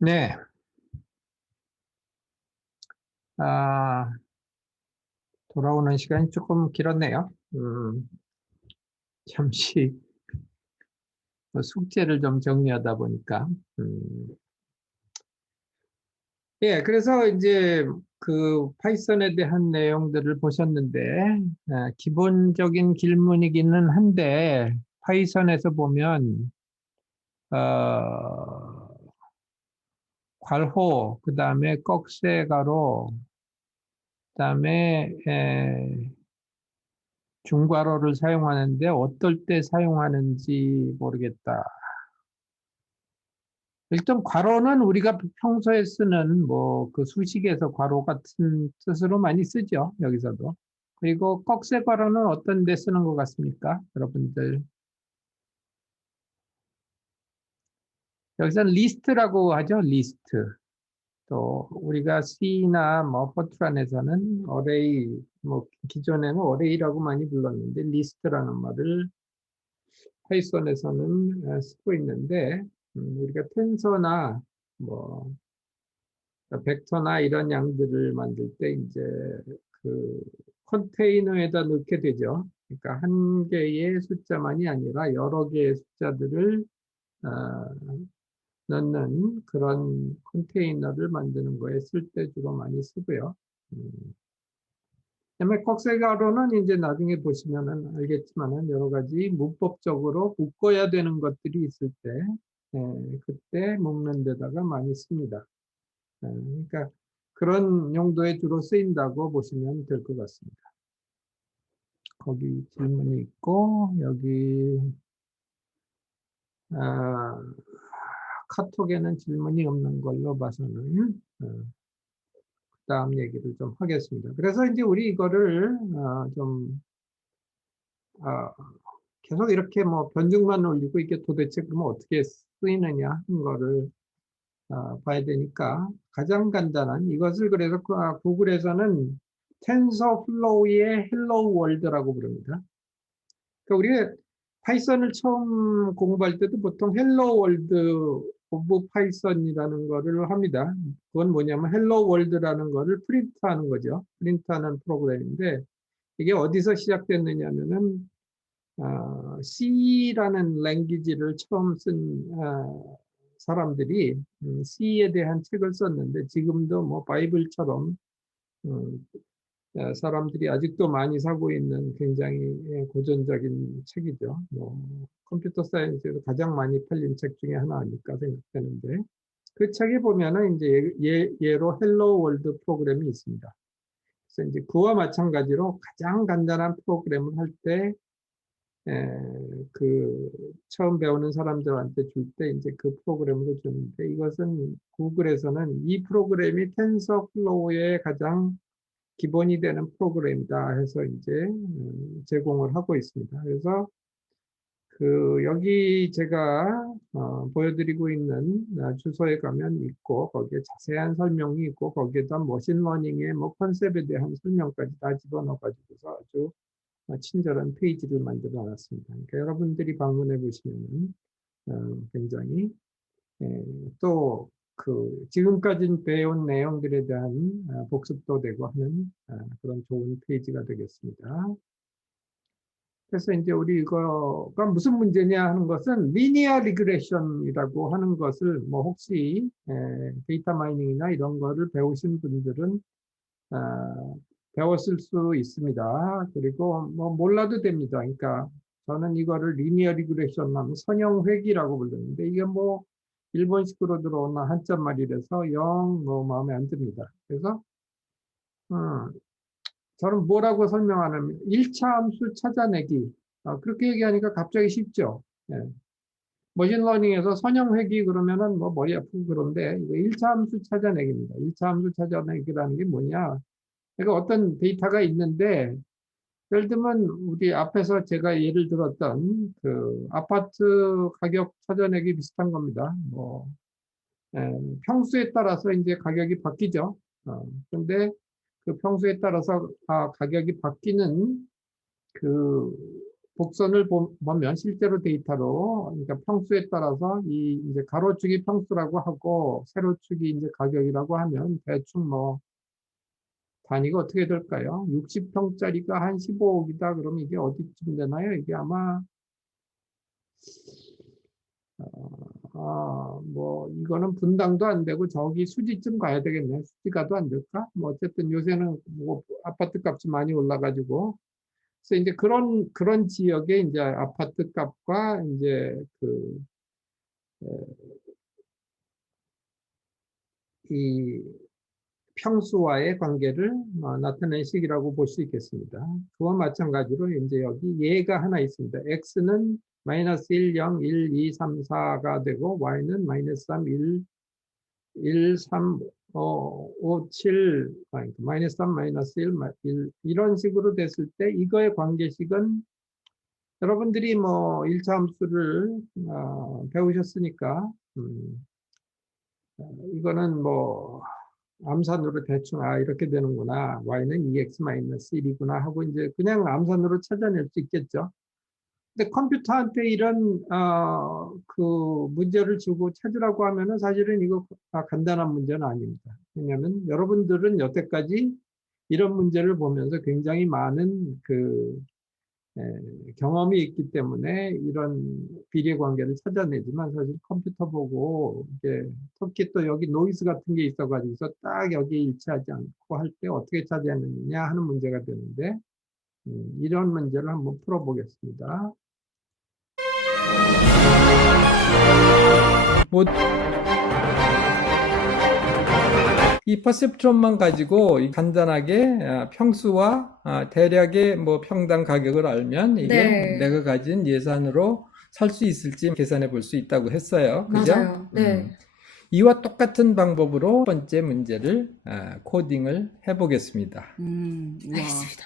네. 아, 돌아오는 시간이 조금 길었네요. 잠시 숙제를 좀 정리하다 보니까. 음, 예, 그래서 이제 그 파이썬에 대한 내용들을 보셨는데, 기본적인 질문이기는 한데, 파이썬에서 보면, 어, 괄호, 그 다음에 꺽쇠가로, 그 다음에 중괄호를 사용하는데 어떨 때 사용하는지 모르겠다. 일단 괄호는 우리가 평소에 쓰는 뭐 그 수식에서 괄호 같은 뜻으로 많이 쓰죠. 여기서도. 그리고 꺽쇠 괄호는 어떤 데 쓰는 것 같습니까? 여러분들. 여기서 리스트라고 하죠. 리스트. 또 우리가 C나 뭐 포트란에서는 어레이, 뭐 기존에는 어레이라고 많이 불렀는데 리스트라는 말을 파이썬에서는 쓰고 있는데, 우리가 텐서나 뭐 벡터나 이런 양들을 만들 때 이제 그 컨테이너에다 넣게 되죠. 그러니까 한 개의 숫자만이 아니라 여러 개의 숫자들을 어, 넣는 그런 컨테이너를 만드는 거에 쓸 때 주로 많이 쓰고요. 음, 그다음에 꺽쇠가루는 이제 나중에 보시면은 알겠지만은 여러 가지 문법적으로 묶어야 되는 것들이 있을 때, 그때 묶는 데다가 많이 씁니다. 그러니까 그런 용도에 주로 쓰인다고 보시면 될 것 같습니다. 거기 질문이 있고, 여기, 아, 카톡에는 질문이 없는 걸로 봐서는, 다음 얘기를 좀 하겠습니다. 그래서 이제 우리 이거를, 좀, 아, 계속 이렇게 뭐 변증만 올리고 이게 도대체 그러면 어떻게 쓰이느냐 하는 거를 봐야 되니까 가장 간단한 이것을 그래서 구글에서는 텐서플로우의 헬로 월드라고 부릅니다. 그러니까 우리가 파이썬을 처음 공부할 때도 보통 헬로 월드 오브 파이썬이라는 거를 합니다. 그건 뭐냐면 헬로 월드라는 거를 프린트하는 거죠. 프린트하는 프로그램인데 이게 어디서 시작됐느냐면은 C라는 랭귀지를 처음 쓴 사람들이 C에 대한 책을 썼는데 지금도 뭐 바이블처럼 음, 사람들이 아직도 많이 사고 있는 굉장히 고전적인 책이죠. 뭐 컴퓨터 사이언스에서 가장 많이 팔린 책 중에 하나 아닐까 생각되는데 그 책에 보면은 이제 예로 헬로 월드 프로그램이 있습니다. 그래서 이제 그와 마찬가지로 가장 간단한 프로그램을 할때 그 처음 배우는 사람들한테 줄 때 이제 그 프로그램으로 주는데 이것은 구글에서는 이 프로그램이 텐서플로우의 가장 기본이 되는 프로그램이다 해서 이제 제공을 하고 있습니다. 그래서 그 여기 제가 보여드리고 있는 주소에 가면 있고 거기에 자세한 설명이 있고 거기에다 머신러닝의 뭐 컨셉에 대한 설명까지 다 집어넣어 가지고서 아주 친절한 페이지를 만들어 놨습니다. 그러니까 여러분들이 방문해 보시면 굉장히 또 그 지금까지 배운 내용들에 대한 복습도 되고 하는 그런 좋은 페이지가 되겠습니다. 그래서 이제 우리 이거가 무슨 문제냐 하는 것은 리니어 리그레션이라고 하는 것을 뭐 혹시 데이터 마이닝이나 이런 거를 배우신 분들은 배웠을 수 있습니다. 그리고 뭐 몰라도 됩니다. 그러니까 저는 이거를 리니어 리그레션 하면 선형회귀라고 부르는데 이게 뭐 일본식으로 들어오는 한자말이라서 영 뭐 마음에 안 듭니다. 그래서 음, 저는 뭐라고 설명하냐면 1차 함수 찾아내기. 그렇게 얘기하니까 갑자기 쉽죠. 예. 머신러닝에서 선형회귀 그러면은 뭐 머리 아프고 그런데 이거 1차 함수 찾아내기입니다. 1차 함수 찾아내기라는 게 뭐냐? 그러니까 어떤 데이터가 있는데 예를 들면 우리 앞에서 제가 예를 들었던 그 아파트 가격 찾아내기 비슷한 겁니다. 뭐 평수에 따라서 이제 가격이 바뀌죠. 근데 그 평수에 따라서 가격이 바뀌는 그 복선을 보면 실제로 데이터로, 그러니까 평수에 따라서 이제 가로축이 평수라고 하고 세로축이 이제 가격이라고 하면 대충 뭐 단위가 어떻게 될까요? 60평짜리가 한 15억이다. 그러면 이게 어디쯤 되나요? 이게 아마 뭐 이거는 분당도 안 되고 저기 수지쯤 가야 되겠네. 수지 가도 안 될까? 뭐 어쨌든 요새는 뭐 아파트 값이 많이 올라가지고, 그래서 이제 그런 지역에 이제 아파트 값과 이제 이 평수와의 관계를 나타낸 식이라고 볼 수 있겠습니다. 그와 마찬가지로 이제 여기 예가 하나 있습니다. x는 마이너스 1, 0, 1, 2, 3, 4가 되고 y는 마이너스 3, 1, 3, 5, 7, 마이너스 3, 마이너스 1, 이런 식으로 됐을 때 이거의 관계식은 여러분들이 뭐 1차 함수를 배우셨으니까 이거는 뭐 암산으로 대충 이렇게 되는구나. y는 2x-1이구나 하고 이제 그냥 암산으로 찾아낼 수 있겠죠. 근데 컴퓨터한테 이런 그 문제를 주고 찾으라고 하면은 사실은 이거 간단한 문제는 아닙니다. 왜냐하면 여러분들은 여태까지 이런 문제를 보면서 굉장히 많은 경험이 있기 때문에 이런 비례 관계를 찾아내지만 사실 컴퓨터 보고 이제 특히 또 여기 노이즈 같은 게 있어가지고서 딱 여기에 일치하지 않고 할 때 어떻게 찾아내느냐 하는 문제가 되는데 이런 문제를 한번 풀어보겠습니다. 이 퍼셉트론만 가지고 간단하게 평수와 대략의 뭐 평당 가격을 알면 이게 네. 내가 가진 예산으로 살 수 있을지 계산해 볼 수 있다고 했어요. 그죠? 맞아요. 네. 이와 똑같은 방법으로 첫 번째 문제를 코딩을 해보겠습니다. 알겠습니다.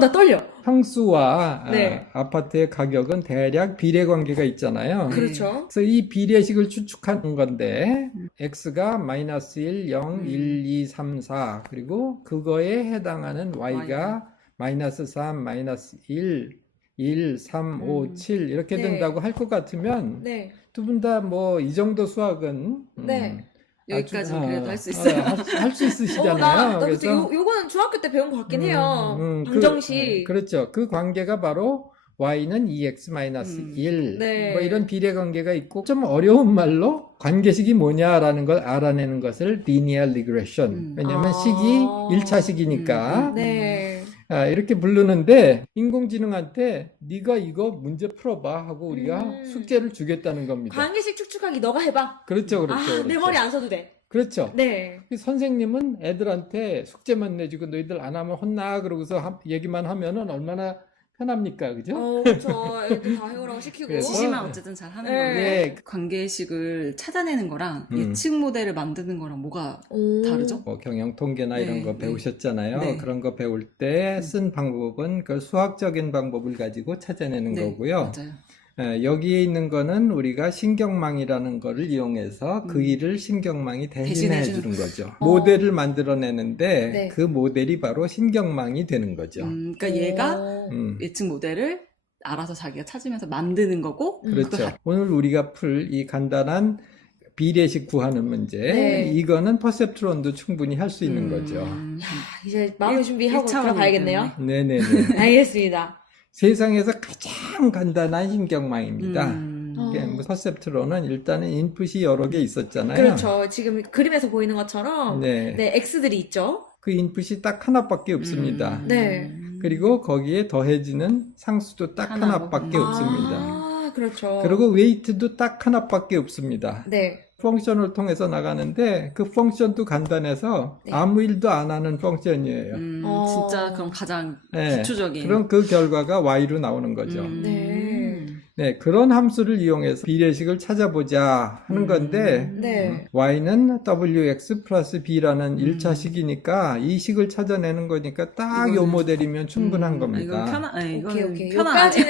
나 떨려. 평수와 네. 아파트의 가격은 대략 비례 관계가 있잖아요. 그렇죠. 그래서 이 비례식을 추측하는 건데 x가 마이너스 1, 0, 1, 2, 3, 4 그리고 그거에 해당하는 y가 마이너스 3, 마이너스 1, 1, 3, 5, 7 이렇게 네. 된다고 할 것 같으면 네. 두 분 다 뭐 이 정도 수학은 네. 여기까지는 그래도 할 수 있어요. 할 수 있으시잖아요. 나 그래서 요거는 중학교 때 배운 것 같긴 해요. 방정식. 그렇죠. 그 관계가 바로 y는 2x-1 네. 뭐 이런 비례 관계가 있고 좀 어려운 말로 관계식이 뭐냐라는 걸 알아내는 것을 linear regression. 왜냐하면 식이 1차 식이니까 네. 이렇게 부르는데 인공지능한테 네가 이거 문제 풀어봐 하고 우리가 숙제를 주겠다는 겁니다. 관계식 축축하기 너가 해봐. 그렇죠, 그렇죠. 내 머리 안 써도 돼. 그렇죠. 네. 선생님은 애들한테 숙제만 내주고 너희들 안 하면 혼나 그러고서 얘기만 하면은 얼마나 편합니까, 그죠? 그렇죠. 애들 다 해오라고 시키고. 그래서 지시만 어쨌든 잘 하는 네. 건데 관계식을 찾아내는 거랑 예측 모델을 만드는 거랑 뭐가 다르죠? 뭐 경영 통계나 네, 이런 거 네. 배우셨잖아요. 네. 그런 거 배울 때 쓴 방법은 그 수학적인 방법을 가지고 찾아내는 네, 거고요. 맞아요. 여기에 있는 거는 우리가 신경망이라는 거를 이용해서 그 일을 신경망이 대신해 주는 거죠. 모델을 만들어내는데 네. 그 모델이 바로 신경망이 되는 거죠. 그러니까 얘가 음. 예측 모델을 알아서 자기가 찾으면서 만드는 거고 그렇죠. 오늘 우리가 풀 이 간단한 비례식 구하는 문제, 네. 이거는 퍼셉트론도 충분히 할 수 있는 거죠. 이제 마음의 준비하고 들어가야겠네요. 네네네. 알겠습니다. 세상에서 가장 간단한 신경망입니다. 이게 어. 퍼셉트론은 일단은 인풋이 여러 개 있었잖아요. 그렇죠. 지금 그림에서 보이는 것처럼 네. X들이 있죠. 그 인풋이 딱 하나밖에 없습니다. 네. 그리고 거기에 더해지는 상수도 딱 하나로. 하나밖에 없습니다. 그렇죠. 그리고 웨이트도 딱 하나밖에 없습니다. 네. 펑션을 통해서 나가는데 그 펑션도 간단해서 네. 아무 일도 안 하는 펑션이에요. 진짜 그럼 가장 네. 기초적인 그럼 그 결과가 y로 나오는 거죠. 네. 네, 그런 함수를 이용해서 비례식을 찾아보자 하는 건데 네. y는 wx 플러스 b라는 1차 식이니까 이 식을 찾아내는 거니까 딱 요 모델이면 충분한 겁니다. 이건 오케이. 편안하죠.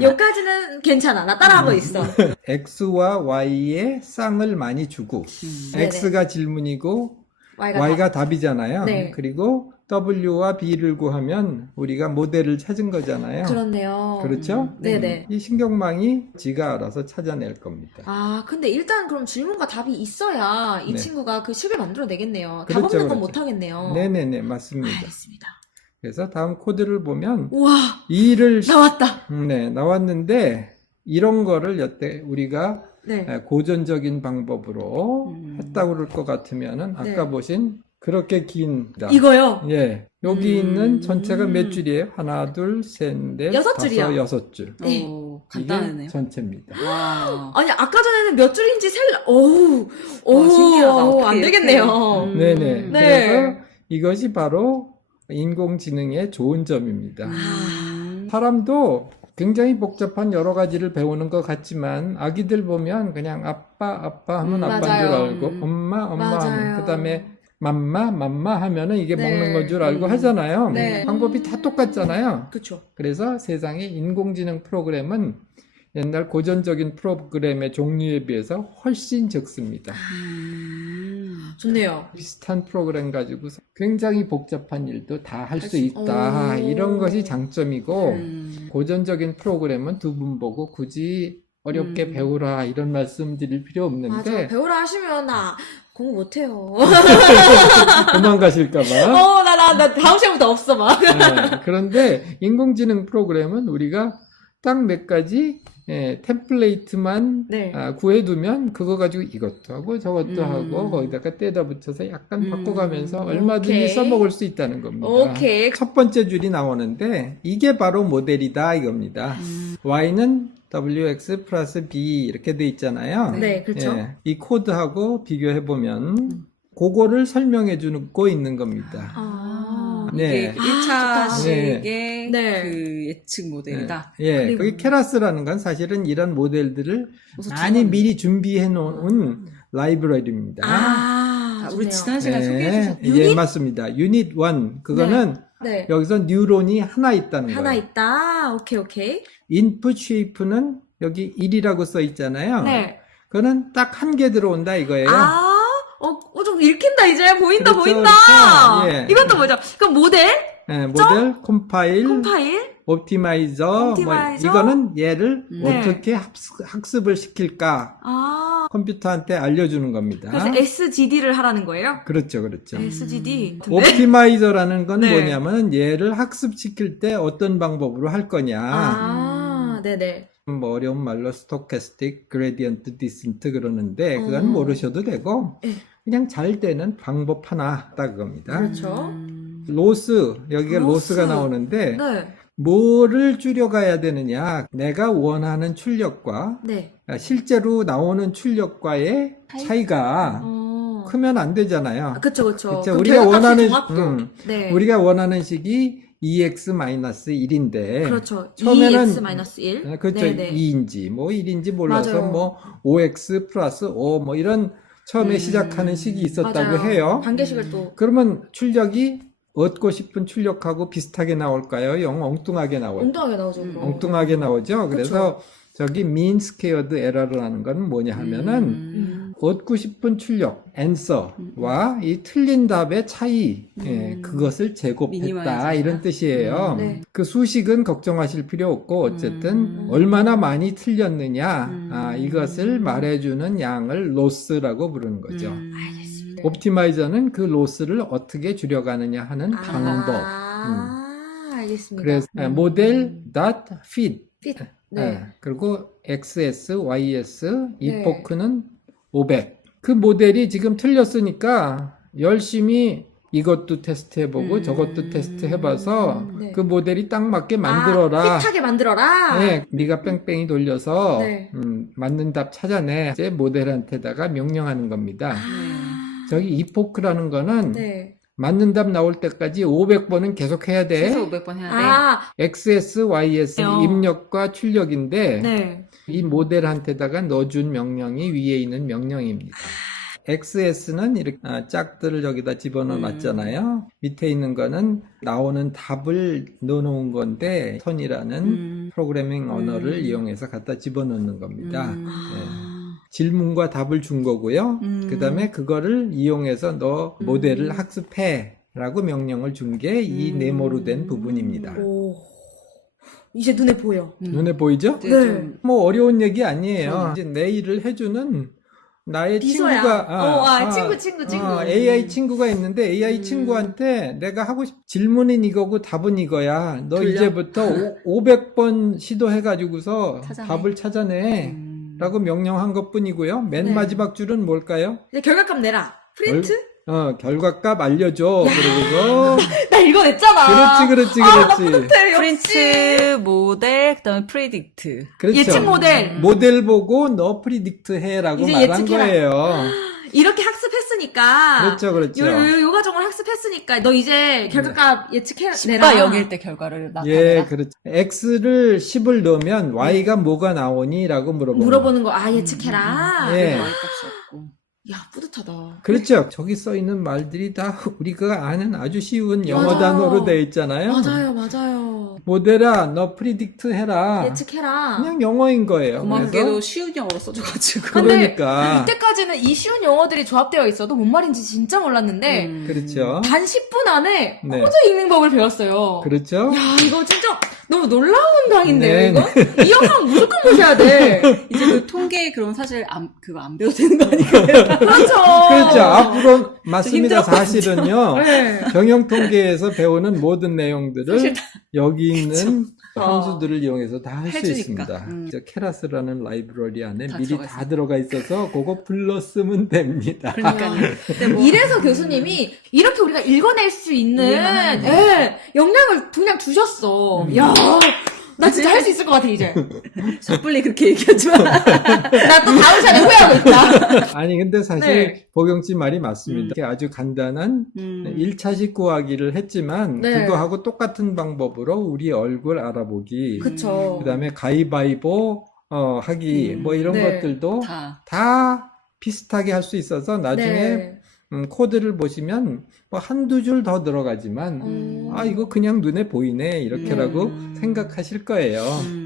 요까지는 괜찮아. 나 따라하고 있어. x와 y의 쌍을 많이 주고 네네. x가 질문이고 Y가 y가 답이잖아요. 네. 그리고 W와 B를 구하면 우리가 모델을 찾은 거잖아요. 그렇네요. 그렇죠? 네네. 이 신경망이 지가 알아서 찾아낼 겁니다. 아, 근데 일단 그럼 질문과 답이 있어야 이 네. 친구가 그 식을 만들어내겠네요. 답 그렇죠, 없는 건 그렇죠. 못하겠네요. 네네네, 맞습니다. 알겠습니다. 그래서 다음 코드를 보면 우와, 2를 나왔다. 네, 나왔는데 이런 거를 여태 우리가 네. 고전적인 방법으로 했다고 그럴 것 같으면은 아까 네. 보신 그렇게 긴 이거요? 예, 여기 있는 전체가 몇 줄이에요? 하나, 둘, 셋, 넷, 6줄이요. 다섯, 6줄. 네. 오, 이게 간단하네요. 전체입니다. 와. 아니, 아까 전에는 몇 줄인지 어우, 신기하다. 어떻게 안 이렇게. 되겠네요. 네네. 네. 그래서 이것이 바로 인공지능의 좋은 점입니다. 사람도 굉장히 복잡한 여러 가지를 배우는 것 같지만 아기들 보면 그냥 아빠 하면 아빠인 줄 맞아요. 알고 엄마 하면 맞아요. 그다음에 맘마 하면은 이게 네. 먹는 건 줄 알고 하잖아요. 네. 방법이 다 똑같잖아요. 그쵸. 그래서 세상의 인공지능 프로그램은 옛날 고전적인 프로그램의 종류에 비해서 훨씬 적습니다. 좋네요. 비슷한 프로그램 가지고 굉장히 복잡한 일도 다 할 수 수- 있다. 오. 이런 것이 장점이고 음. 고전적인 프로그램은 두 분 보고 굳이 어렵게 음. 배우라 이런 말씀 드릴 필요 맞아. 없는데 배우라 하시면 나 공부 못해요. 도망가실까봐. 나 다음 시간부터 없어, 막. 네, 그런데 인공지능 프로그램은 우리가 딱 몇 가지 템플레이트만 네. 구해두면 그거 가지고 이것도 하고 저것도 하고 거기다가 떼다 붙여서 약간 바꿔가면서 얼마든지 오케이. 써먹을 수 있다는 겁니다. 오케이. 첫 번째 줄이 나오는데 이게 바로 모델이다 이겁니다. y는 wx 플러스 b 이렇게 돼 있잖아요. 네, 그렇죠. 예, 이 코드하고 비교해보면 그거를 설명해 주고 있는 겁니다. 이게 네. 그 1차 좋다. 식의 네. 그 예측 모델이다. 예, 그리고- 거기 케라스라는 건 사실은 이런 모델들을 우선 많이 저는- 미리 준비해 놓은 라이브러리입니다. 아, 우리 좋네요. 지난 시간 소개해 주셨던 예, 유닛? 맞습니다. 유닛 1. 그거는 네. 여기서 뉴런이 하나 있다는 하나 거예요. 있다. 오케이. 인풋 쉐이프는 여기 1이라고 써 있잖아요. 네. 그거는 딱 한 개 들어온다 이거예요. 좀 읽힌다, 이제. 보인다, 그렇죠, 보인다. 그렇죠. 예. 이건 또 뭐죠? 그럼 모델, 예, 모델, 컴파일, 컴파일, 옵티마이저, 옵티마이저. 이거는 얘를 네. 어떻게 학습을 시킬까 컴퓨터한테 알려주는 겁니다. 그래서 SGD를 하라는 거예요? 그렇죠, 그렇죠. SGD. 옵티마이저라는 건 네. 뭐냐면 얘를 학습시킬 때 어떤 방법으로 할 거냐. 네네. 뭐 어려운 말로 스토캐스틱, 그레디언트, 디센트 그러는데 그건 어. 모르셔도 되고 네. 그냥 잘 되는 방법 하나 딱 그겁니다. 그렇죠. 로스, 여기가 로스. 로스가 나오는데 네. 뭐를 줄여가야 되느냐. 내가 원하는 출력과 네. 실제로 나오는 출력과의 차이가 크면 안 되잖아요. 그쵸. 그쵸? 그럼 우리가 결과값이 원하는 정확도. 네. 우리가 원하는 식이 EX-1인데 그렇죠. 처음에는 2x-1. 그렇죠. 네네. 2인지 뭐 1인지 몰라서 맞아요. 뭐 5X 플러스 5 뭐 이런 처음에 시작하는 식이 있었다고 맞아요. 해요. 단계식을 또. 그러면 출력이 얻고 싶은 출력하고 비슷하게 나올까요? 영 엉뚱하게 나올까요? 엉뚱하게 나오죠. 그거. 엉뚱하게 나오죠. 그래서 저기 mean squared error라는 건 뭐냐 하면은 얻고 싶은 출력, answer와 이 틀린 답의 차이, 그것을 제곱했다 미니마이즈하다. 이런 뜻이에요. 네. 그 수식은 걱정하실 필요 없고 어쨌든 얼마나 많이 틀렸느냐 이것을 말해주는 양을 loss라고 부르는 거죠. 알겠습니다. 옵티마이저는 그 로스를 어떻게 줄여가느냐 하는 방법. 알겠습니다. 그래서 모델 .fit fit. 네. 네. 그리고 XS, YS, 네. 이포크는 500. 그 모델이 지금 틀렸으니까 열심히 이것도 테스트해보고 저것도 테스트해봐서 네. 그 모델이 딱 맞게 만들어라. 핏하게 만들어라. 네, 네가 뺑뺑이 돌려서 네. 맞는 답 찾아내. 이제 모델한테다가 명령하는 겁니다. 저기 이포크라는 거는 네. 맞는 답 나올 때까지 500번은 계속 해야 돼. 최소 500번 해야 돼. XS, YS 입력과 출력인데 네. 이 모델한테다가 넣어준 명령이 위에 있는 명령입니다. XS는 이렇게 짝들을 여기다 집어넣어 놨잖아요. 밑에 있는 거는 나오는 답을 넣어놓은 건데 턴이라는 프로그래밍 언어를 이용해서 갖다 집어넣는 겁니다. 네. 질문과 답을 준 거고요. 그 다음에 그거를 이용해서 너 모델을 학습해 라고 명령을 준 게 이 네모로 된 부분입니다. 오. 이제 눈에 보여. 눈에 보이죠? 네. 네. 좀 뭐 어려운 얘기 아니에요. 그러네. 이제 내 일을 해주는 나의 비서야. 친구가 친구. AI 친구가 있는데 AI 음. 친구한테 내가 하고 질문은 이거고 답은 이거야. 너 돌려? 이제부터 500번 시도해가지고서 찾아내. 답을 찾아내. 라고 명령한 것 뿐이고요. 맨 네. 마지막 줄은 뭘까요? 이제 결과값 내라. 프린트? 결과값 알려줘. 그러고 나 이거 냈잖아. 그렇지. 뿌듯해, 역시. 프린트, 모델, 그다음에 프리딕트. 그렇죠. 예측 모델. 모델 보고 너 프리딕트 해라고 이제 말한 예측해라. 거예요. 이렇게 학습했으니까. 그렇죠. 요 과정을 학습했으니까 너 이제 결과값 예측해라. 10과 0일 때 결과를 나타내라. 예, 그렇죠. X를 10을 넣으면 Y가 뭐가 나오니?라고 물어보는 거, 예측해라. 예. Y 값이 없고. 야, 뿌듯하다. 그렇죠. 저기 써 있는 말들이 다 우리가 아는 아주 쉬운 영어 맞아요. 단어로 되어 있잖아요. 맞아요. 모델아, 너 프리딕트 해라. 예측해라. 그냥 영어인 거예요. 고맙게도 쉬운 영어로 써줘가지고. 근데 그러니까 이때까지는 이 쉬운 영어들이 조합되어 있어도 뭔 말인지 진짜 몰랐는데 그렇죠. 단 10분 안에 네. 코드 읽는 법을 배웠어요. 그렇죠. 야, 이거 진짜 너무 놀라운 강인데요, 네, 이거? 이 영상 무조건 보셔야 돼. 이제 그 통계 그럼 사실 그거 안 배워도 되는 거 아닌가요? 그렇죠. 앞으로 맞습니다. 힘들었거든요. 사실은요. 네. 경영 통계에서 배우는 모든 내용들을 사실 여기 있는 그쵸. 함수들을 이용해서 다 할 수 해주니까. 있습니다. 저 케라스라는 라이브러리 안에 다 미리 들어가 다 있어요. 들어가 있어서 그거 불렀으면 됩니다. 그러니까요. 근데 뭐 이래서 교수님이 이렇게 우리가 읽어낼 수 있는 이해만 하는 역량을 그냥 주셨어. 야, 나 진짜 할 수 있을 것 같아, 이제. 섣불리 그렇게 얘기하지만. 나 또 다음 시간에 후회하고 있다. 아니 근데 사실 네. 보경 씨 말이 맞습니다. 이렇게 아주 간단한 1차식 구하기를 했지만 네. 그거하고 똑같은 방법으로 우리 얼굴 알아보기 그쵸. 그다음에 가위바위보 하기 뭐 이런 네. 것들도 다. 다 비슷하게 할 수 있어서 나중에 네. 코드를 보시면 뭐 한두 줄 더 들어가지만 이거 그냥 눈에 보이네 이렇게라고 생각하실 거예요.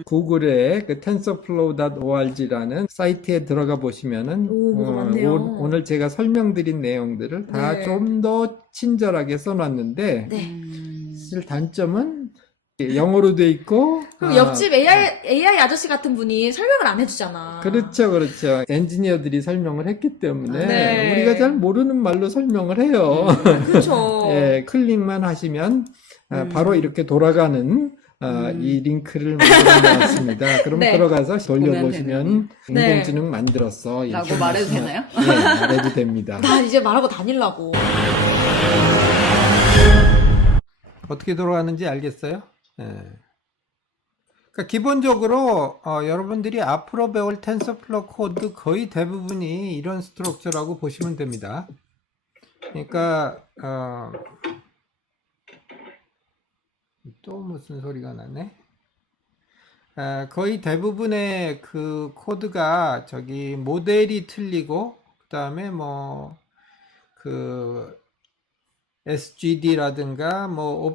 구글의 그 tensorflow.org라는 사이트에 들어가 보시면은 뭐가 많네요. 오늘 제가 설명드린 내용들을 다 네. 좀 더 친절하게 써놨는데 네. 사실 단점은 영어로 돼 있고 그리고 옆집 AI 아저씨 같은 분이 설명을 안 해주잖아. 그렇죠. 엔지니어들이 설명을 했기 때문에 네. 우리가 잘 모르는 말로 설명을 해요. 그렇죠. 예, 클릭만 하시면 바로 이렇게 돌아가는 이 링크를 만들어 놨습니다. 그럼 네. 들어가서 돌려보시면 네. 인공지능 만들었어. 이렇게 라고 말해도 되나요? 네, 말해도 됩니다. 나 이제 말하고 다니려고. 어떻게 돌아가는지 알겠어요? 예. 그러니까 기본적으로 여러분들이 앞으로 배울 텐서플로우 코드 거의 대부분이 이런 스트럭처라고 보시면 됩니다. 그러니까 또 무슨 소리가 나네? 거의 대부분의 그 코드가 저기 모델이 틀리고 그 다음에 뭐 그 SGD라든가 뭐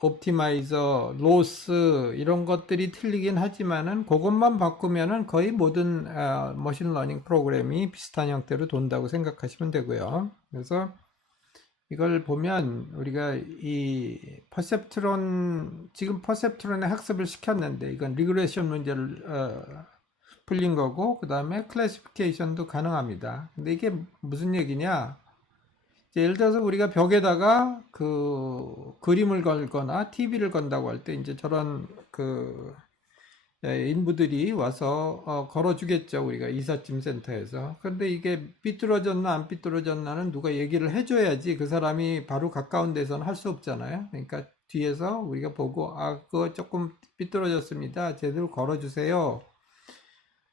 옵티마이저, 로스 이런 것들이 틀리긴 하지만은 그것만 바꾸면은 거의 모든 머신러닝 프로그램이 비슷한 형태로 돈다고 생각하시면 되고요. 그래서 이걸 보면 우리가 이 지금 퍼셉트론의 학습을 시켰는데 이건 리그레션 문제를 풀린 거고 그 다음에 클래시피케이션도 가능합니다. 근데 이게 무슨 얘기냐? 예를 들어서 우리가 벽에다가 그 그림을 걸거나 TV를 건다고 할 때 이제 저런 그 인부들이 와서 걸어주겠죠. 우리가 이삿짐 센터에서. 그런데 이게 삐뚤어졌나 안 삐뚤어졌나는 누가 얘기를 해줘야지 그 사람이 바로 가까운 데서는 할 수 없잖아요. 그러니까 뒤에서 우리가 보고 그거 조금 삐뚤어졌습니다. 제대로 걸어주세요.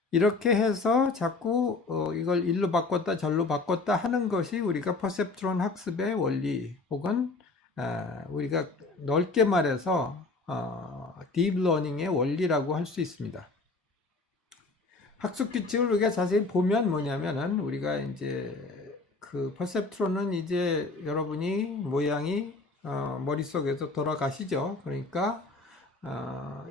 이렇게 해서 자꾸 이걸 일로 바꿨다 절로 바꿨다 하는 것이 우리가 퍼셉트론 학습의 원리 혹은 우리가 넓게 말해서 딥러닝의 원리라고 할 수 있습니다. 학습 규칙을 우리가 자세히 보면 뭐냐면은 우리가 이제 그 퍼셉트론은 이제 여러분이 모양이 머릿속에서 돌아가시죠. 그러니까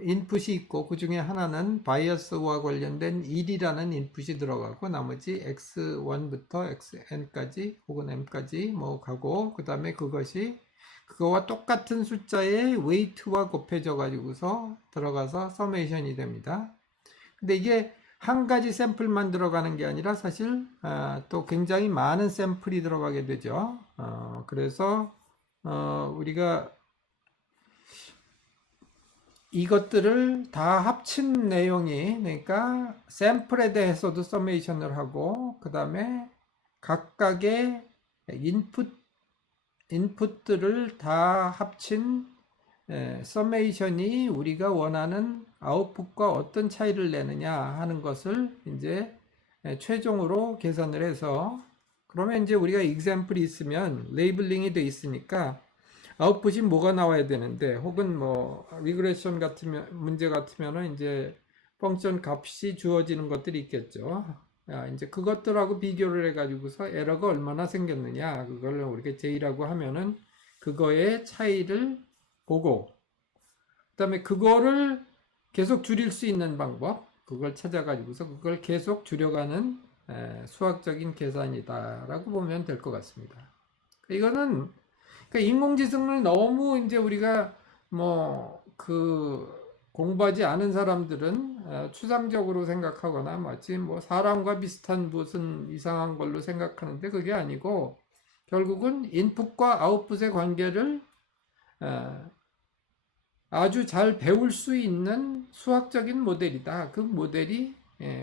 인풋이 있고 그 중에 하나는 바이어스와 관련된 1이라는 인풋이 들어가고 나머지 x1부터 xn까지 혹은 m까지 뭐 가고 그 다음에 그것이 그거와 똑같은 숫자의 웨이트와 곱해져 가지고서 들어가서 서메이션이 됩니다. 근데 이게 한 가지 샘플만 들어가는 게 아니라 사실 또 굉장히 많은 샘플이 들어가게 되죠. 그래서 우리가 이것들을 다 합친 내용이, 그러니까 샘플에 대해서도 서메이션을 하고, 그 다음에 각각의 인풋들을 다 합친 서메이션이 우리가 원하는 아웃풋과 어떤 차이를 내느냐 하는 것을 이제 최종으로 계산을 해서, 그러면 이제 우리가 example이 있으면 레이블링이 돼 있으니까 아웃풋이 뭐가 나와야 되는데, 혹은 뭐 리그레션 같으면, 문제 같으면은 이제 펑션 값이 주어지는 것들이 있겠죠. 이제 그것들하고 비교를 해가지고서 에러가 얼마나 생겼느냐, 그걸 우리가 J라고 하면은 그거의 차이를 보고, 그 다음에 그거를 계속 줄일 수 있는 방법, 그걸 찾아가지고서 그걸 계속 줄여가는 수학적인 계산이다라고 보면 될 것 같습니다. 이거는 그러니까 인공지능을 너무 이제 우리가 뭐 공부하지 않은 사람들은 추상적으로 생각하거나 마치 뭐 사람과 비슷한 무슨 이상한 걸로 생각하는데, 그게 아니고 결국은 인풋과 아웃풋의 관계를 아주 잘 배울 수 있는 수학적인 모델이다. 그 모델이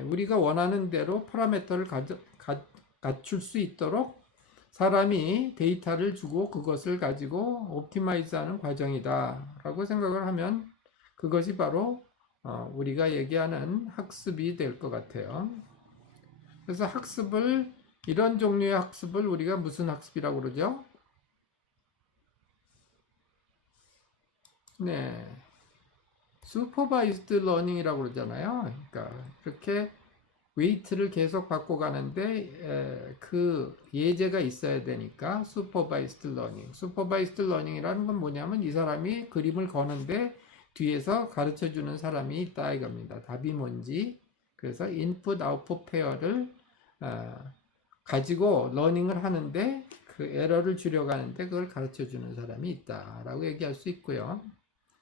우리가 원하는 대로 파라미터를 갖출 수 있도록 사람이 데이터를 주고 그것을 가지고 옵티마이즈하는 과정이다 라고 생각을 하면 그것이 바로 우리가 얘기하는 학습이 될 것 같아요. 그래서 이런 종류의 학습을 우리가 무슨 학습이라고 그러죠? 네, 슈퍼바이스드 러닝이라고 그러잖아요. 그러니까 이렇게 웨이트를 계속 바꿔가는데 그 예제가 있어야 되니까 슈퍼바이스드 러닝이라는 건 뭐냐면 이 사람이 그림을 거는데 뒤에서 가르쳐주는 사람이 있다 이겁니다. 답이 뭔지. 그래서 인풋 아웃풋 페어를 가지고 러닝을 하는데 그 에러를 줄여가는데 그걸 가르쳐주는 사람이 있다라고 얘기할 수 있고요.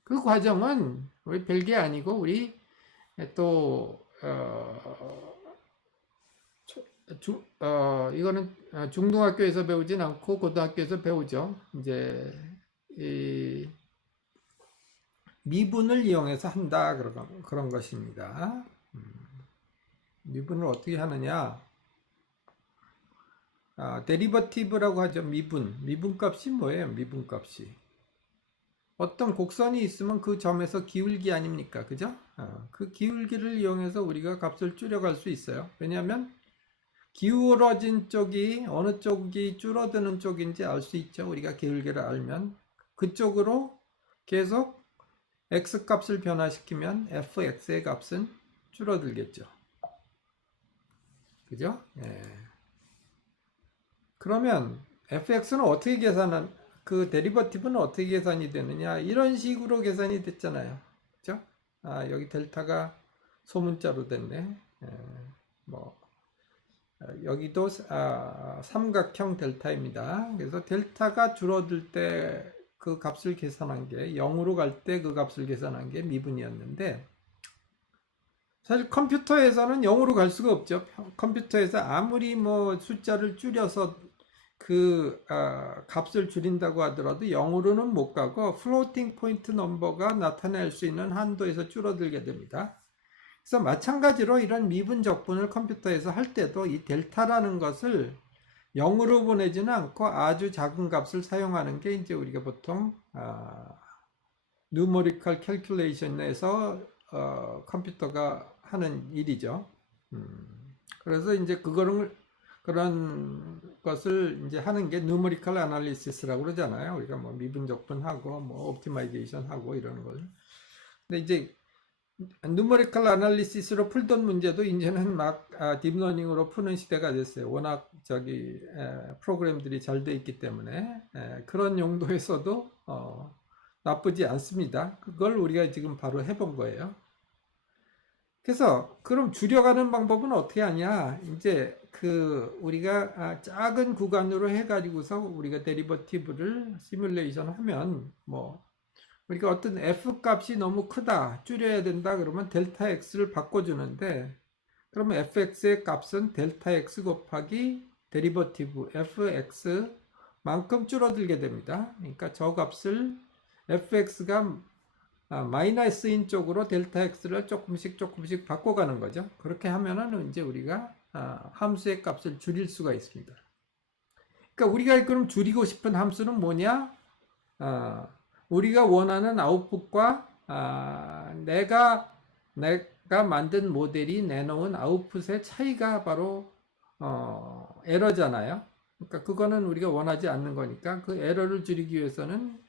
그 과정은 우리 별게 아니고 우리 또 이거는 중등학교에서 배우진 않고 고등학교에서 배우죠. 이제 이 미분을 이용해서 한다 그런 것입니다. 미분을 어떻게 하느냐? 데리버티브라고 하죠. 미분값이 뭐예요? 미분값이 어떤 곡선이 있으면 그 점에서 기울기 아닙니까? 그죠? 그 기울기를 이용해서 우리가 값을 줄여갈 수 있어요. 왜냐하면 기울어진 쪽이 어느 쪽이 줄어드는 쪽인지 알 수 있죠. 우리가 기울기를 알면 그쪽으로 계속 x 값을 변화시키면 fx의 값은 줄어들겠죠. 그죠? 예. 그러면 fx는 어떻게 그 데리버티브는 어떻게 계산이 되느냐? 이런 식으로 계산이 됐잖아요. 그죠? 여기 델타가 소문자로 됐네. 여기도 삼각형 델타입니다. 그래서 델타가 줄어들 때 그 값을 계산한 게 0으로 갈 때 그 값을 계산한 게 미분이었는데, 사실 컴퓨터에서는 0으로 갈 수가 없죠. 컴퓨터에서 아무리 뭐 숫자를 줄여서 그 값을 줄인다고 하더라도 0으로는 못 가고 플로팅 포인트 넘버가 나타낼 수 있는 한도에서 줄어들게 됩니다. 그래서 마찬가지로 이런 미분 적분을 컴퓨터에서 할 때도 이 델타라는 것을 0으로 보내지는 않고 아주 작은 값을 사용하는 게 이제 우리가 보통 numerical calculation에서 컴퓨터가 하는 일이죠. 그래서 이제 그런 것을 이제 하는 게 numerical analysis라고 그러잖아요. 우리가 뭐 미분 적분하고 뭐 optimization 하고 이러는 걸. 근데 이제 누메리컬 아날리시스로 풀던 문제도 이제는 막 딥러닝으로 푸는 시대가 됐어요. 워낙 프로그램들이 잘 돼 있기 때문에 그런 용도에서도 나쁘지 않습니다. 그걸 우리가 지금 바로 해본 거예요. 그래서 그럼 줄여가는 방법은 어떻게 하냐? 이제 우리가 작은 구간으로 해가지고서 우리가 데리버티브를 시뮬레이션 하면 뭐 우리가 어떤 f 값이 너무 크다, 줄여야 된다 그러면 델타 x를 바꿔주는데, 그러면 fx의 값은 델타 x 곱하기 데리버티브 fx만큼 줄어들게 됩니다. 그러니까 저 값을 fx가 마이너스인 쪽으로 델타 x를 조금씩 바꿔가는 거죠. 그렇게 하면은 이제 우리가 함수의 값을 줄일 수가 있습니다. 그러니까 우리가 그럼 줄이고 싶은 함수는 뭐냐? 우리가 원하는 아웃풋과 내가 만든 모델이 내놓은 아웃풋의 차이가 바로 에러잖아요. 그러니까 그거는 우리가 원하지 않는 거니까 그 에러를 줄이기 위해서는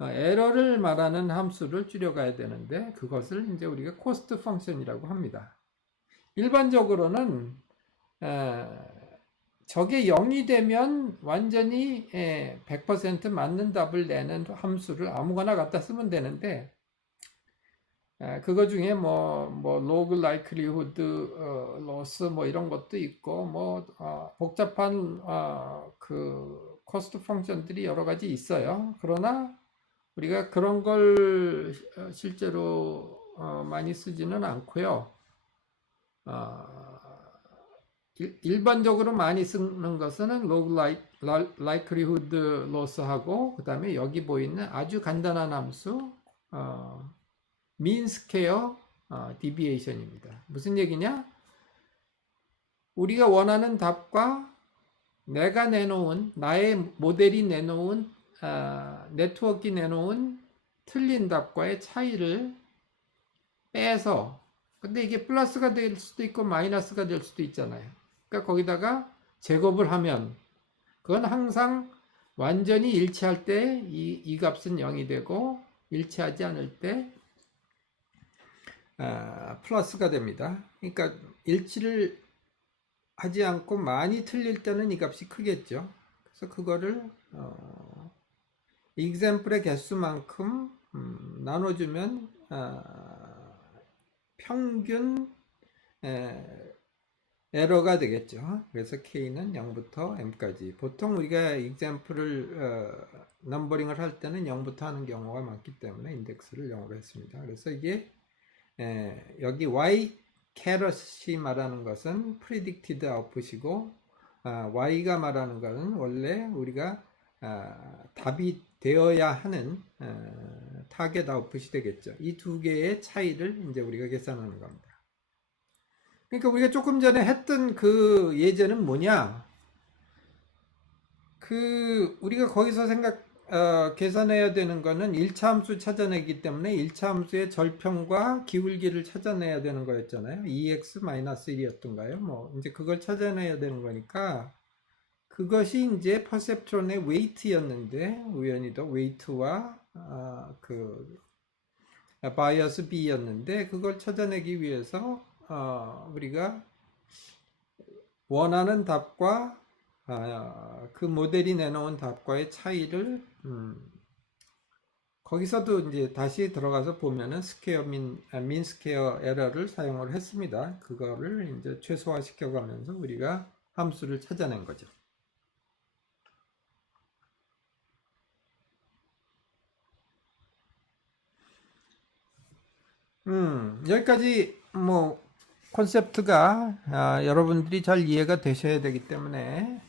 에러를 말하는 함수를 줄여가야 되는데, 그것을 이제 우리가 코스트 펑션이라고 합니다. 일반적으로는 저게 0이 되면 완전히 100% 맞는 답을 내는 함수를 아무거나 갖다 쓰면 되는데, 그거 중에 log likelihood loss 이런 것도 있고 복잡한 그 코스트 펑션들이 여러 가지 있어요. 그러나 우리가 그런 걸 실제로 많이 쓰지는 않고요. 일반적으로 많이 쓰는 것은 log likelihood loss하고, 그 다음에 여기 보이는 아주 간단한 함수 mean square deviation입니다. 무슨 얘기냐? 우리가 원하는 답과 내가 내놓은, 나의 모델이 내놓은 네트워크가 내놓은 틀린 답과의 차이를 빼서, 근데 이게 플러스가 될 수도 있고 마이너스가 될 수도 있잖아요. 그러니까 거기다가 제곱을 하면 그건 항상 완전히 일치할 때 이 값은 0이 되고, 일치하지 않을 때 플러스가 됩니다. 그러니까 일치를 하지 않고 많이 틀릴 때는 이 값이 크겠죠. 그래서 그거를 example의 개수만큼 나눠주면 평균 에러가 되겠죠. 그래서 k는 0부터 m까지. 보통 우리가 example를 넘버링을 할 때는 0부터 하는 경우가 많기 때문에 인덱스를 0으로 했습니다. 그래서 이게 여기 y 캐럿이 말하는 것은 predicted output이고, y가 말하는 것은 원래 우리가 답이 되어야 하는 타겟 아웃풋이 되겠죠. 이 두 개의 차이를 이제 우리가 계산하는 겁니다. 그러니까 우리가 조금 전에 했던 그 예제는 뭐냐? 우리가 거기서 계산해야 되는 거는 1차 함수 찾아내기 때문에 1차 함수의 절편과 기울기를 찾아내야 되는 거였잖아요. 2x-1이었던가요? 이제 그걸 찾아내야 되는 거니까, 그것이 이제 퍼셉트론의 웨이트였는데, 우연히도 웨이트와 바이어스 B였는데, 그걸 찾아내기 위해서 우리가 원하는 답과 그 모델이 내놓은 답과의 차이를 거기서도 이제 다시 들어가서 보면은 민 스퀘어 에러를 사용을 했습니다. 그거를 이제 최소화 시켜가면서 우리가 함수를 찾아낸 거죠. 여기까지 콘셉트가 여러분들이 잘 이해가 되셔야 되기 때문에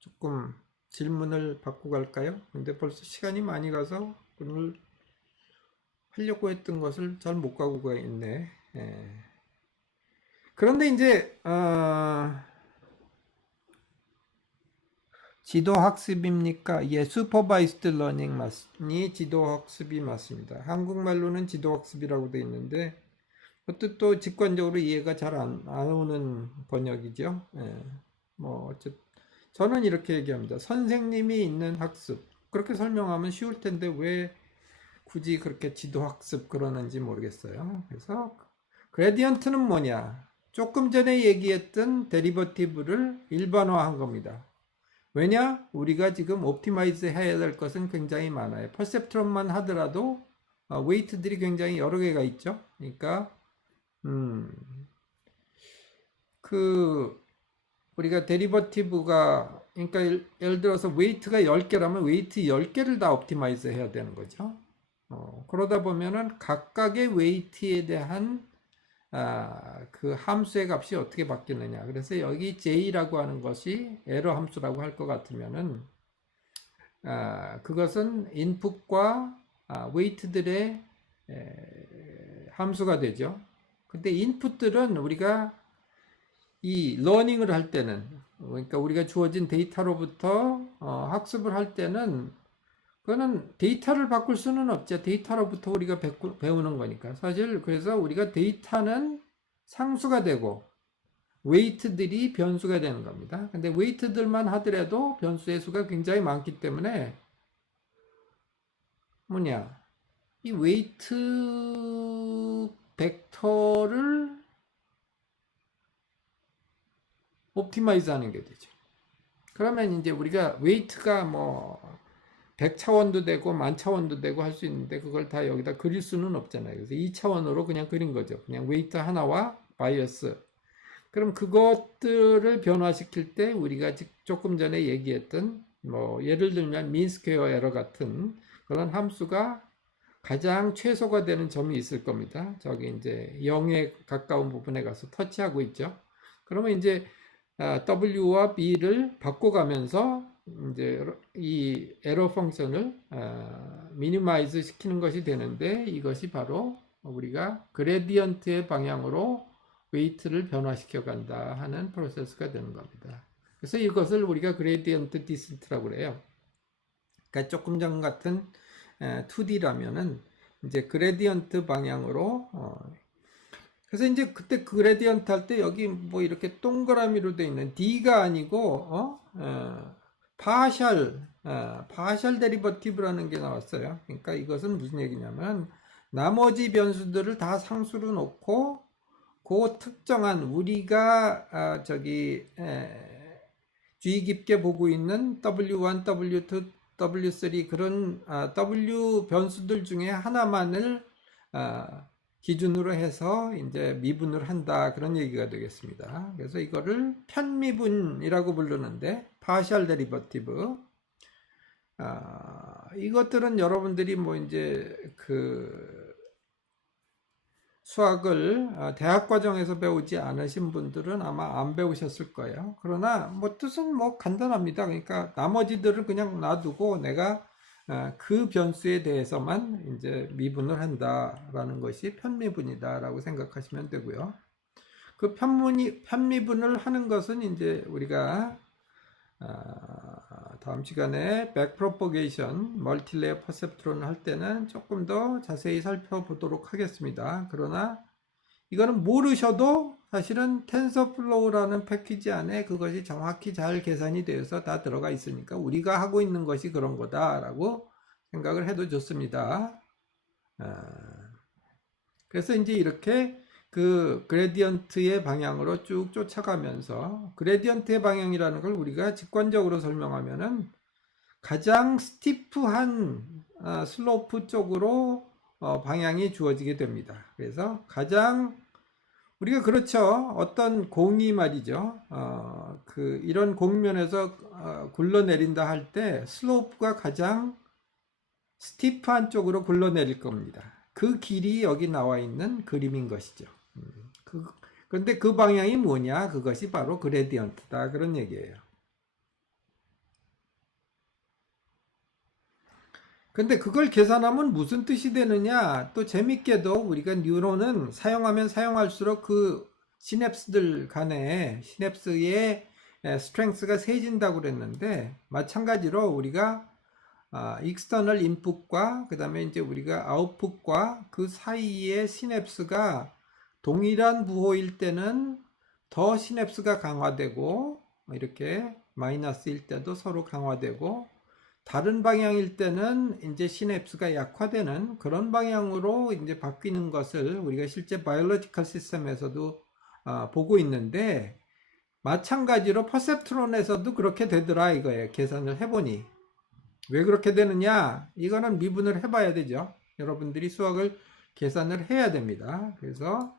조금 질문을 받고 갈까요? 근데 벌써 시간이 많이 가서 오늘 하려고 했던 것을 잘 못 가고 있네. 그런데 이제 지도학습입니까? 예, 슈퍼바이스드 러닝이 지도학습이 맞습니다. 한국말로는 지도학습이라고 되어 있는데 그것도 또 직관적으로 이해가 잘 안 오는 번역이죠. 저는 이렇게 얘기합니다. 선생님이 있는 학습. 그렇게 설명하면 쉬울 텐데 왜 굳이 그렇게 지도학습 그러는지 모르겠어요. 그래서 그레디언트는 뭐냐? 조금 전에 얘기했던 데리버티브를 일반화한 겁니다. 왜냐? 우리가 지금 옵티마이즈 해야 될 것은 굉장히 많아요. 퍼셉트론만 하더라도 웨이트들이 굉장히 여러 개가 있죠. 그러니까 그 우리가 데리버티브가 그러니까 예를 들어서 웨이트가 10개라면 웨이트 10개를 다 옵티마이즈 해야 되는 거죠. 그러다 보면은 각각의 웨이트에 대한 그 함수의 값이 어떻게 바뀌느냐. 그래서 여기 J라고 하는 것이 에러 함수라고 할 것 같으면은 그것은 인풋과 웨이트들의 함수가 되죠. 근데 인풋들은 우리가 이 러닝을 할 때는 그러니까 우리가 주어진 데이터로부터 학습을 할 때는 그거는 데이터를 바꿀 수는 없죠. 데이터로부터 우리가 배우는 거니까. 사실 그래서 우리가 데이터는 상수가 되고 웨이트들이 변수가 되는 겁니다. 근데 웨이트들만 하더라도 변수의 수가 굉장히 많기 때문에 뭐냐 이 웨이트 벡터를 옵티마이즈 하는 게 되죠. 그러면 이제 우리가 웨이트가 뭐 100차원도 되고 10,000차원도 되고 할 수 있는데 그걸 다 여기다 그릴 수는 없잖아요. 그래서 2차원으로 그냥 그린 거죠. 그냥 웨이트 하나와 바이어스. 그럼 그것들을 변화시킬 때 우리가 조금 전에 얘기했던 뭐 예를 들면 민스퀘어 에러 같은 그런 함수가 가장 최소가 되는 점이 있을 겁니다. 저기 이제 0에 가까운 부분에 가서 터치하고 있죠. 그러면 이제 W와 B를 바꿔가면서 이제 이 에러 펑션을 미니마이즈 시키는 것이 되는데 이것이 바로 우리가 그레디언트의 방향으로 웨이트를 변화시켜 간다 하는 프로세스가 되는 겁니다. 그래서 이것을 우리가 그레디언트 디센트라고 그래요. 그러니까 조금 전 같은 2D라면은 이제 그레디언트 방향으로 그래서 이제 그때 그레디언트 할 때 여기 뭐 이렇게 동그라미로 되어 있는 D가 아니고 파셜 데리버티브라는 게 나왔어요. 그러니까 이것은 무슨 얘기냐면 나머지 변수들을 다 상수로 놓고 그 특정한 우리가 주의 깊게 보고 있는 W1, W2, W3 그런 W 변수들 중에 하나만을 기준으로 해서 이제 미분을 한다 그런 얘기가 되겠습니다. 그래서 이거를 편미분이라고 부르는데 partial derivative 이것들은 여러분들이 뭐 이제 그 수학을 대학 과정에서 배우지 않으신 분들은 아마 안 배우셨을 거예요. 그러나 뭐 뜻은 뭐 간단합니다. 그러니까 나머지들을 그냥 놔두고 내가 그 변수에 대해서만 이제 미분을 한다라는 것이 편미분이다라고 생각하시면 되고요. 그 편미분을 하는 것은 이제 우리가 다음 시간에 백프로포게이션 멀티레이어 퍼셉트론 할 때는 조금 더 자세히 살펴보도록 하겠습니다. 그러나 이거는 모르셔도 사실은 텐서플로우라는 패키지 안에 그것이 정확히 잘 계산이 되어서 다 들어가 있으니까 우리가 하고 있는 것이 그런 거다라고 생각을 해도 좋습니다. 그래서 이제 이렇게 그 그레디언트의 방향으로 쭉 쫓아가면서 그레디언트의 방향이라는 걸 우리가 직관적으로 설명하면은 가장 스티프한 슬로프 쪽으로 방향이 주어지게 됩니다. 그래서 가장 우리가 그렇죠. 어떤 공이 말이죠. 이런 공면에서 굴러내린다 할 때 슬로프가 가장 스티프한 쪽으로 굴러내릴 겁니다. 그 길이 여기 나와 있는 그림인 것이죠. 그런데 그 방향이 뭐냐? 그것이 바로 그레디언트다. 그런 얘기예요. 근데 그걸 계산하면 무슨 뜻이 되느냐? 또 재밌게도 우리가 뉴런은 사용하면 사용할수록 그 시냅스들 간에 시냅스의 스트렝스가 세진다고 그랬는데 마찬가지로 우리가 익스터널 인풋과 그 다음에 이제 우리가 아웃풋과 그 사이의 시냅스가 동일한 부호일 때는 더 시냅스가 강화되고 이렇게 마이너스일 때도 서로 강화되고 다른 방향일 때는 이제 시냅스가 약화되는 그런 방향으로 이제 바뀌는 것을 우리가 실제 바이올로지컬 시스템에서도 보고 있는데 마찬가지로 퍼셉트론에서도 그렇게 되더라 이거예요. 계산을 해보니 왜 그렇게 되느냐? 이거는 미분을 해봐야 되죠. 여러분들이 수학을 계산을 해야 됩니다. 그래서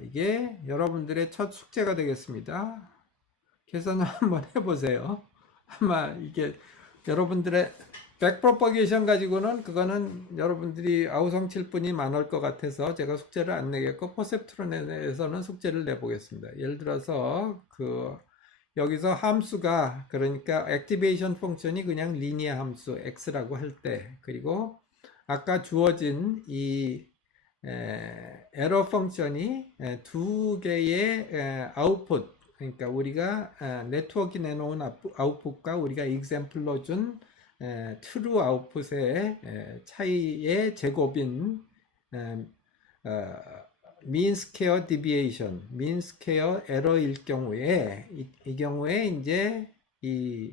이게 여러분들의 첫 숙제가 되겠습니다. 계산을 한번 해보세요. 아마 이게 여러분들의 백프로퍼게이션 가지고는 그거는 여러분들이 아우성칠 분이 많을 것 같아서 제가 숙제를 안 내겠고, 퍼셉트론에서는 숙제를 내보겠습니다. 예를 들어서 여기서 함수가, 그러니까 액티베이션 펑션이 그냥 리니어 함수 x라고 할 때, 그리고 아까 주어진 이 에러 펑션이 두 개의 아웃풋, 그러니까 우리가 네트워크에 내놓은 아웃풋과 우리가 example로 준 true 아웃풋의 차이의 제곱인 mean square deviation, mean square error일 경우에 이 경우에 이제 이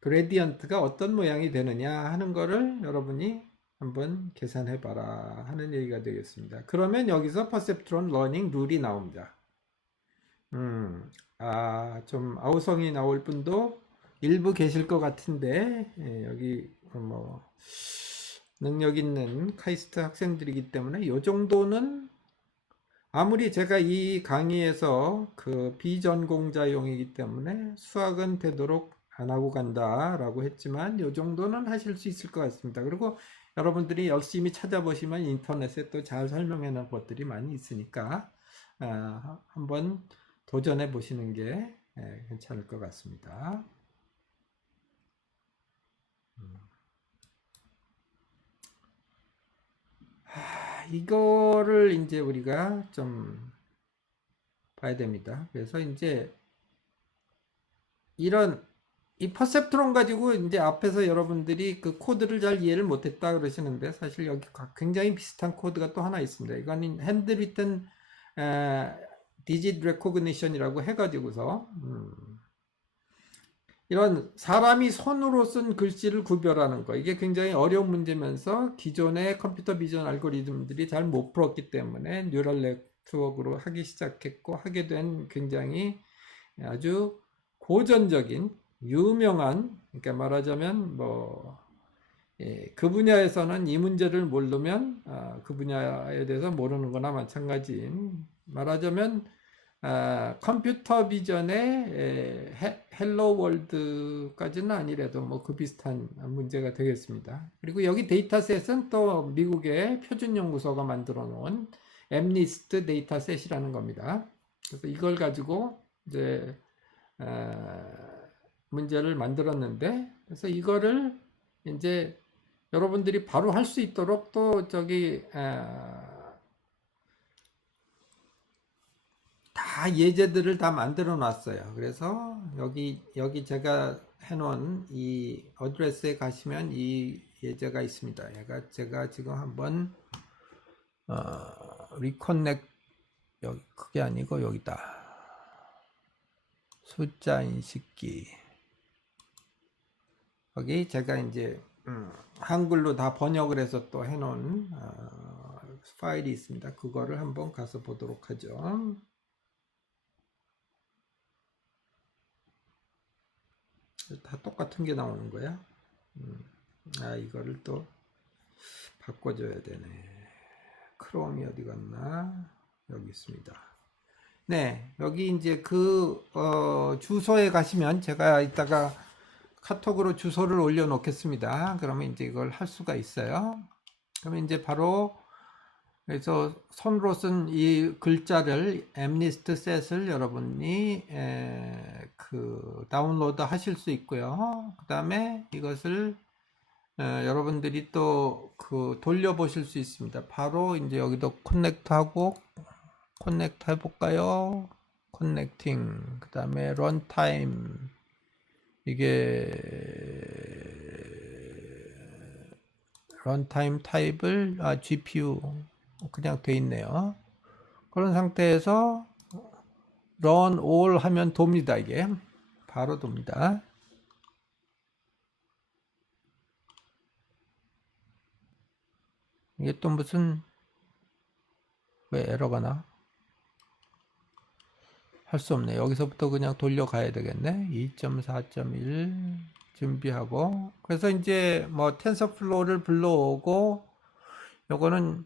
그레디언트가 어떤 모양이 되느냐 하는 거를 여러분이 한번 계산해 봐라 하는 얘기가 되겠습니다. 그러면 여기서 퍼셉트론 러닝 룰이 나옵니다. 좀 아우성이 나올 분도 일부 계실 것 같은데, 여기 뭐 능력 있는 카이스트 학생들이기 때문에 이 정도는, 아무리 제가 이 강의에서 비전공자용이기 때문에 수학은 되도록 안 하고 간다라고 했지만 이 정도는 하실 수 있을 것 같습니다. 그리고 여러분들이 열심히 찾아보시면 인터넷에 또 잘 설명해 놓은 것들이 많이 있으니까 한번 도전해 보시는 게 괜찮을 것 같습니다. 이거를 이제 우리가 좀 봐야 됩니다. 그래서 이제 이 퍼셉트론 가지고 이제 앞에서 여러분들이 그 코드를 잘 이해를 못했다 그러시는데, 사실 여기 굉장히 비슷한 코드가 또 하나 있습니다. 이건 핸드리튼 디짓 레코그니션이라고 해가지고서 이런 사람이 손으로 쓴 글씨를 구별하는 거, 이게 굉장히 어려운 문제면서 기존의 컴퓨터 비전 알고리즘들이 잘 못 풀었기 때문에 뉴럴 네트워크로 하기 시작했고, 하게 된 굉장히 아주 고전적인 유명한, 그러니까 말하자면 그 분야에서는 이 문제를 모르면 그 분야에 대해서 모르는 거나 마찬가지인, 말하자면 컴퓨터 비전의 헬로 월드까지는 아니래도 뭐 그 비슷한 문제가 되겠습니다. 그리고 여기 데이터셋은 또 미국의 표준연구소가 만들어 놓은 엠니스트 데이터셋이라는 겁니다. 그래서 이걸 가지고 이제 문제를 만들었는데, 그래서 이거를 이제 여러분들이 바로 할 수 있도록 또 다 예제들을 다 만들어 놨어요. 그래서 여기 제가 해놓은 이 어드레스에 가시면 이 예제가 있습니다. 제가 지금 한번 리커넥, 여기 그게 아니고 여기다, 숫자 인식기, 여기 제가 이제 한글로 다 번역을 해서 또 해놓은 파일이 있습니다. 그거를 한번 가서 보도록 하죠. 다 똑같은 게 나오는 거야. 이거를 또 바꿔줘야 되네. 크롬이 어디 갔나? 여기 있습니다. 네, 여기 이제 주소에 가시면 제가 이따가 카톡으로 주소를 올려 놓겠습니다. 그러면 이제 이걸 할 수가 있어요. 그러면 이제 바로, 그래서 손으로 쓴 이 글자를, 엠니스트 셋을 여러분이 다운로드 하실 수 있고요. 그 다음에 이것을 여러분들이 또 돌려보실 수 있습니다. 바로 이제 여기도 커넥트 해볼까요? 커넥팅, 그 다음에 런타임, 이게 런타임 타입을 GPU 그냥 돼 있네요. 그런 상태에서 run all 하면 돕니다. 이게 바로 돕니다. 이게 또 무슨, 왜 에러가 나? 할 수 없네. 여기서부터 그냥 돌려가야 되겠네. 2.4.1 준비하고, 그래서 이제 뭐 텐서플로우를 불러오고, 요거는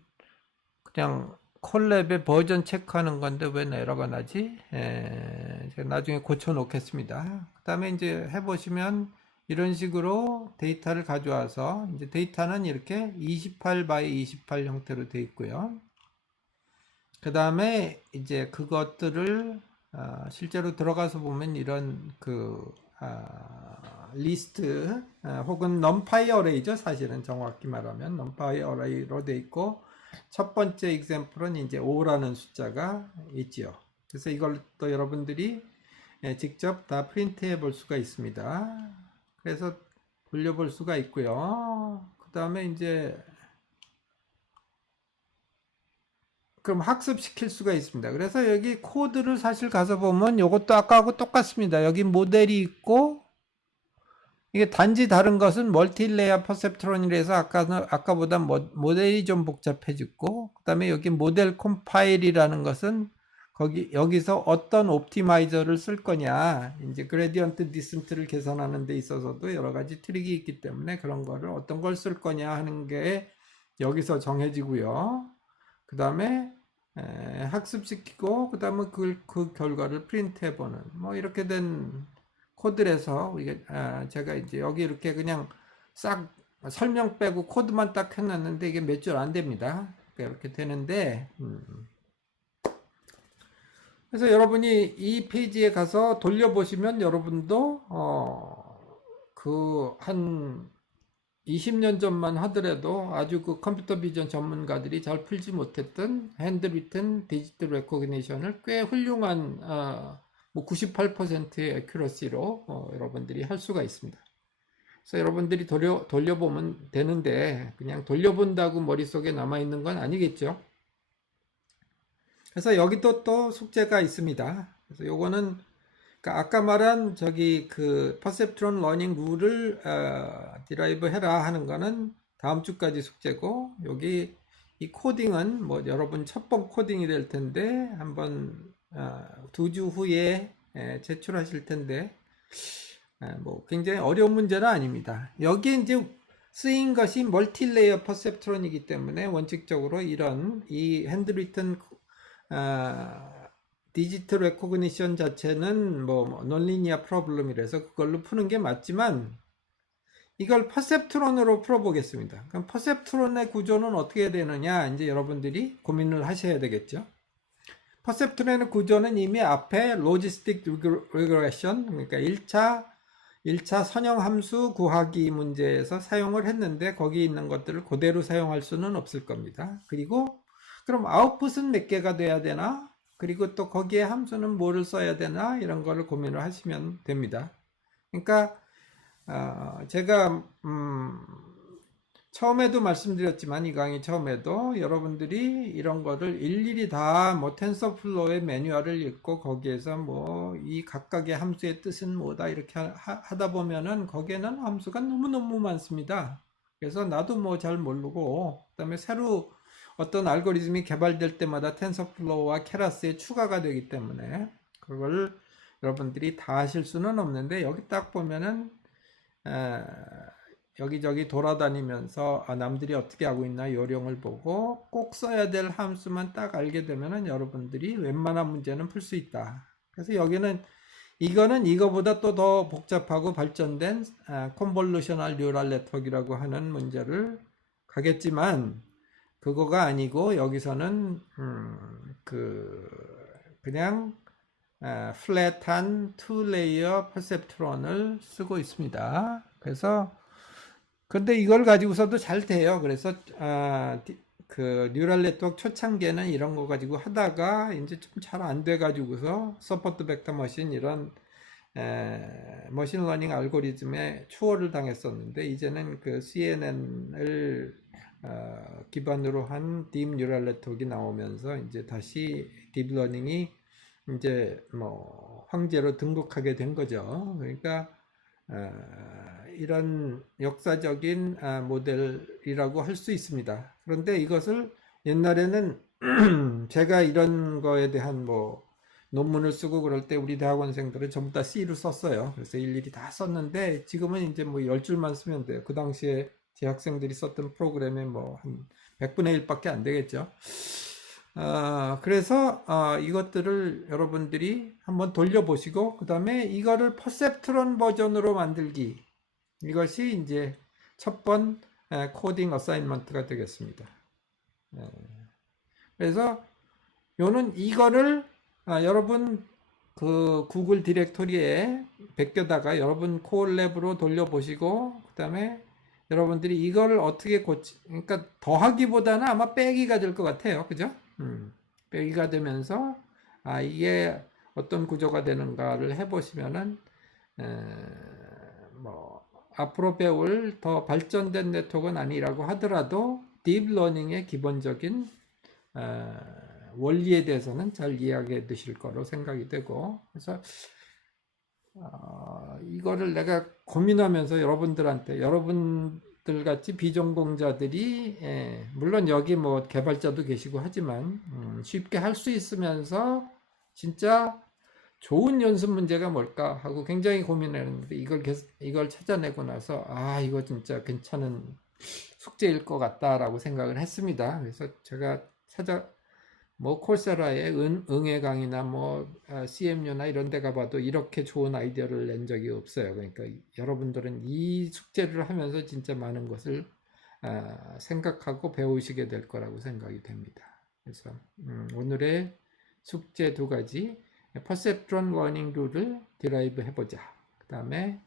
그냥 콜랩의 버전 체크하는 건데 왜 에러가 나지? 제가 나중에 고쳐 놓겠습니다. 그 다음에 이제 해보시면 이런 식으로 데이터를 가져와서, 이제 데이터는 이렇게 28 by 28 형태로 되어 있고요. 그 다음에 이제 그것들을 실제로 들어가서 보면 이런 리스트 혹은 넘파이 어레이죠. 사실은 정확히 말하면 넘파이 어레이로 되어 있고, 첫 번째 example은 이제 5라는 숫자가 있지요. 그래서 이걸 또 여러분들이 직접 다 프린트해 볼 수가 있습니다. 그래서 돌려볼 수가 있고요. 그 다음에 이제 그럼 학습시킬 수가 있습니다. 그래서 여기 코드를 사실 가서 보면 이것도 아까하고 똑같습니다. 여기 모델이 있고, 이게 단지 다른 것은 멀티레이어 퍼셉트론이라서 아까보다 모델이 좀 복잡해졌고, 그 다음에 여기 모델 컴파일이라는 것은 여기서 어떤 옵티마이저를 쓸 거냐, 이제 그레디언트 디센트를 계산하는 데 있어서도 여러 가지 트릭이 있기 때문에 그런 거를 어떤 걸 쓸 거냐 하는 게 여기서 정해지고요. 그 다음에 학습시키고, 그 다음에 그 결과를 프린트해보는, 뭐 이렇게 된 코드에서 이게 제가 이제 여기 이렇게 그냥 싹 설명 빼고 코드만 딱 해놨는데 이게 몇 줄 안 됩니다. 이렇게 되는데, 그래서 여러분이 이 페이지에 가서 돌려보시면 여러분도 그 한 20년 전만 하더라도 아주 그 컴퓨터 비전 전문가들이 잘 풀지 못했던 핸드리튼 디지털 레코그니션을 꽤 훌륭한 뭐 98%의 애큐러시로 여러분들이 할 수가 있습니다. 그래서 여러분들이 돌려보면 되는데 그냥 돌려본다고 머릿속에 남아있는 건 아니겠죠. 그래서 여기도 또 숙제가 있습니다. 그래서 요거는 그러니까 아까 말한 저기 그 퍼셉트론 러닝 룰을 디라이브 해라 하는 거는 다음 주까지 숙제고, 여기 이 코딩은 뭐 여러분 첫 번 코딩이 될 텐데 한번 2주 후에 제출하실 텐데 뭐 굉장히 어려운 문제는 아닙니다. 여기에 이제 쓰인 것이 멀티레이어 퍼셉트론이기 때문에 원칙적으로 이 핸드리튼 디지털 레코그니션 자체는 뭐 논리니아 프로블럼이라서 그걸로 푸는 게 맞지만, 이걸 퍼셉트론으로 풀어보겠습니다. 그럼 퍼셉트론의 구조는 어떻게 되느냐, 이제 여러분들이 고민을 하셔야 되겠죠. 퍼셉트론의 구조는 이미 앞에 로지스틱 리그레션, 그러니까 1차 선형 함수 구하기 문제에서 사용을 했는데, 거기 있는 것들을 그대로 사용할 수는 없을 겁니다. 그리고 그럼 아웃풋은 몇 개가 돼야 되나? 그리고 또 거기에 함수는 뭐를 써야 되나? 이런 거를 고민을 하시면 됩니다. 그러니까 제가 처음에도 말씀드렸지만, 이 강의 처음에도 여러분들이 이런 거를 일일이 다 뭐 텐서플로우의 매뉴얼을 읽고 거기에서 뭐 이 각각의 함수의 뜻은 뭐다 이렇게 하다 보면은 거기에는 함수가 너무너무 많습니다. 그래서 나도 뭐 잘 모르고, 그다음에 새로 어떤 알고리즘이 개발될 때마다 텐서플로우와 케라스에 추가가 되기 때문에 그걸 여러분들이 다 하실 수는 없는데, 여기 딱 보면은 여기저기 돌아다니면서 남들이 어떻게 하고 있나 요령을 보고 꼭 써야 될 함수만 딱 알게 되면은 여러분들이 웬만한 문제는 풀 수 있다. 그래서 여기는 이거는 이거보다 또 더 복잡하고 발전된 컨볼루셔널 뉴럴 네트워크라고 하는 문제를 가겠지만, 그거가 아니고 여기서는 그냥 플랫한 2레이어 퍼셉트론을 쓰고 있습니다. 그래서 근데 이걸 가지고서도 잘 돼요. 그래서 그 뉴럴 네트워크 초창기에는 이런 거 가지고 하다가 이제 좀 잘 안 돼 가지고서 서포트 벡터 머신 이런 머신 러닝 알고리즘에 추월을 당했었는데, 이제는 그 CNN을 기반으로 한 딥 뉴럴 네트워크가 나오면서 이제 다시 딥러닝이 이제 뭐 황제로 등극하게 된 거죠. 그러니까 이런 역사적인 모델이라고 할 수 있습니다. 그런데 이것을 옛날에는 제가 이런 거에 대한 뭐 논문을 쓰고 그럴 때 우리 대학원생들은 전부 다 C로 썼어요. 그래서 일일이 다 썼는데 지금은 이제 뭐 10줄만 쓰면 돼요. 그 당시에 제 학생들이 썼던 프로그램의 뭐 한 100분의 1밖에 안 되겠죠. 그래서 이것들을 여러분들이 한번 돌려보시고 그 다음에 이거를 퍼셉트론 버전으로 만들기, 이것이 이제 첫 번 코딩 어사인먼트가 되겠습니다. 그래서 요는 이거를 여러분 그 구글 디렉토리에 베껴다가 여러분 콜랩으로 돌려보시고 그 다음에 여러분들이 이거를 어떻게 그러니까 더하기보다는 아마 빼기가 될 것 같아요. 그죠? 빼기가 되면서 이게 어떤 구조가 되는가를 해보시면은 뭐 앞으로 배울 더 발전된 네트워크는 아니라고 하더라도 딥러닝의 기본적인 원리에 대해서는 잘 이해하게 되실 거로 생각이 되고, 그래서 이거를 내가 고민하면서 여러분들 같이 비전공자들이 물론 여기 뭐 개발자도 계시고 하지만 쉽게 할 수 있으면서 진짜 좋은 연습 문제가 뭘까 하고 굉장히 고민했는데 이걸 찾아내고 나서 이거 진짜 괜찮은 숙제일 것 같다라고 생각을 했습니다. 그래서 제가 뭐 콜세라의 응애 강의나 뭐 CMU나 이런 데 가봐도 이렇게 좋은 아이디어를 낸 적이 없어요. 그러니까 여러분들은 이 숙제를 하면서 진짜 많은 것을 생각하고 배우시게 될 거라고 생각이 됩니다. 그래서 오늘의 숙제 2가지, 퍼셉트론 러닝 룰을 디라이브 해보자. 그 다음에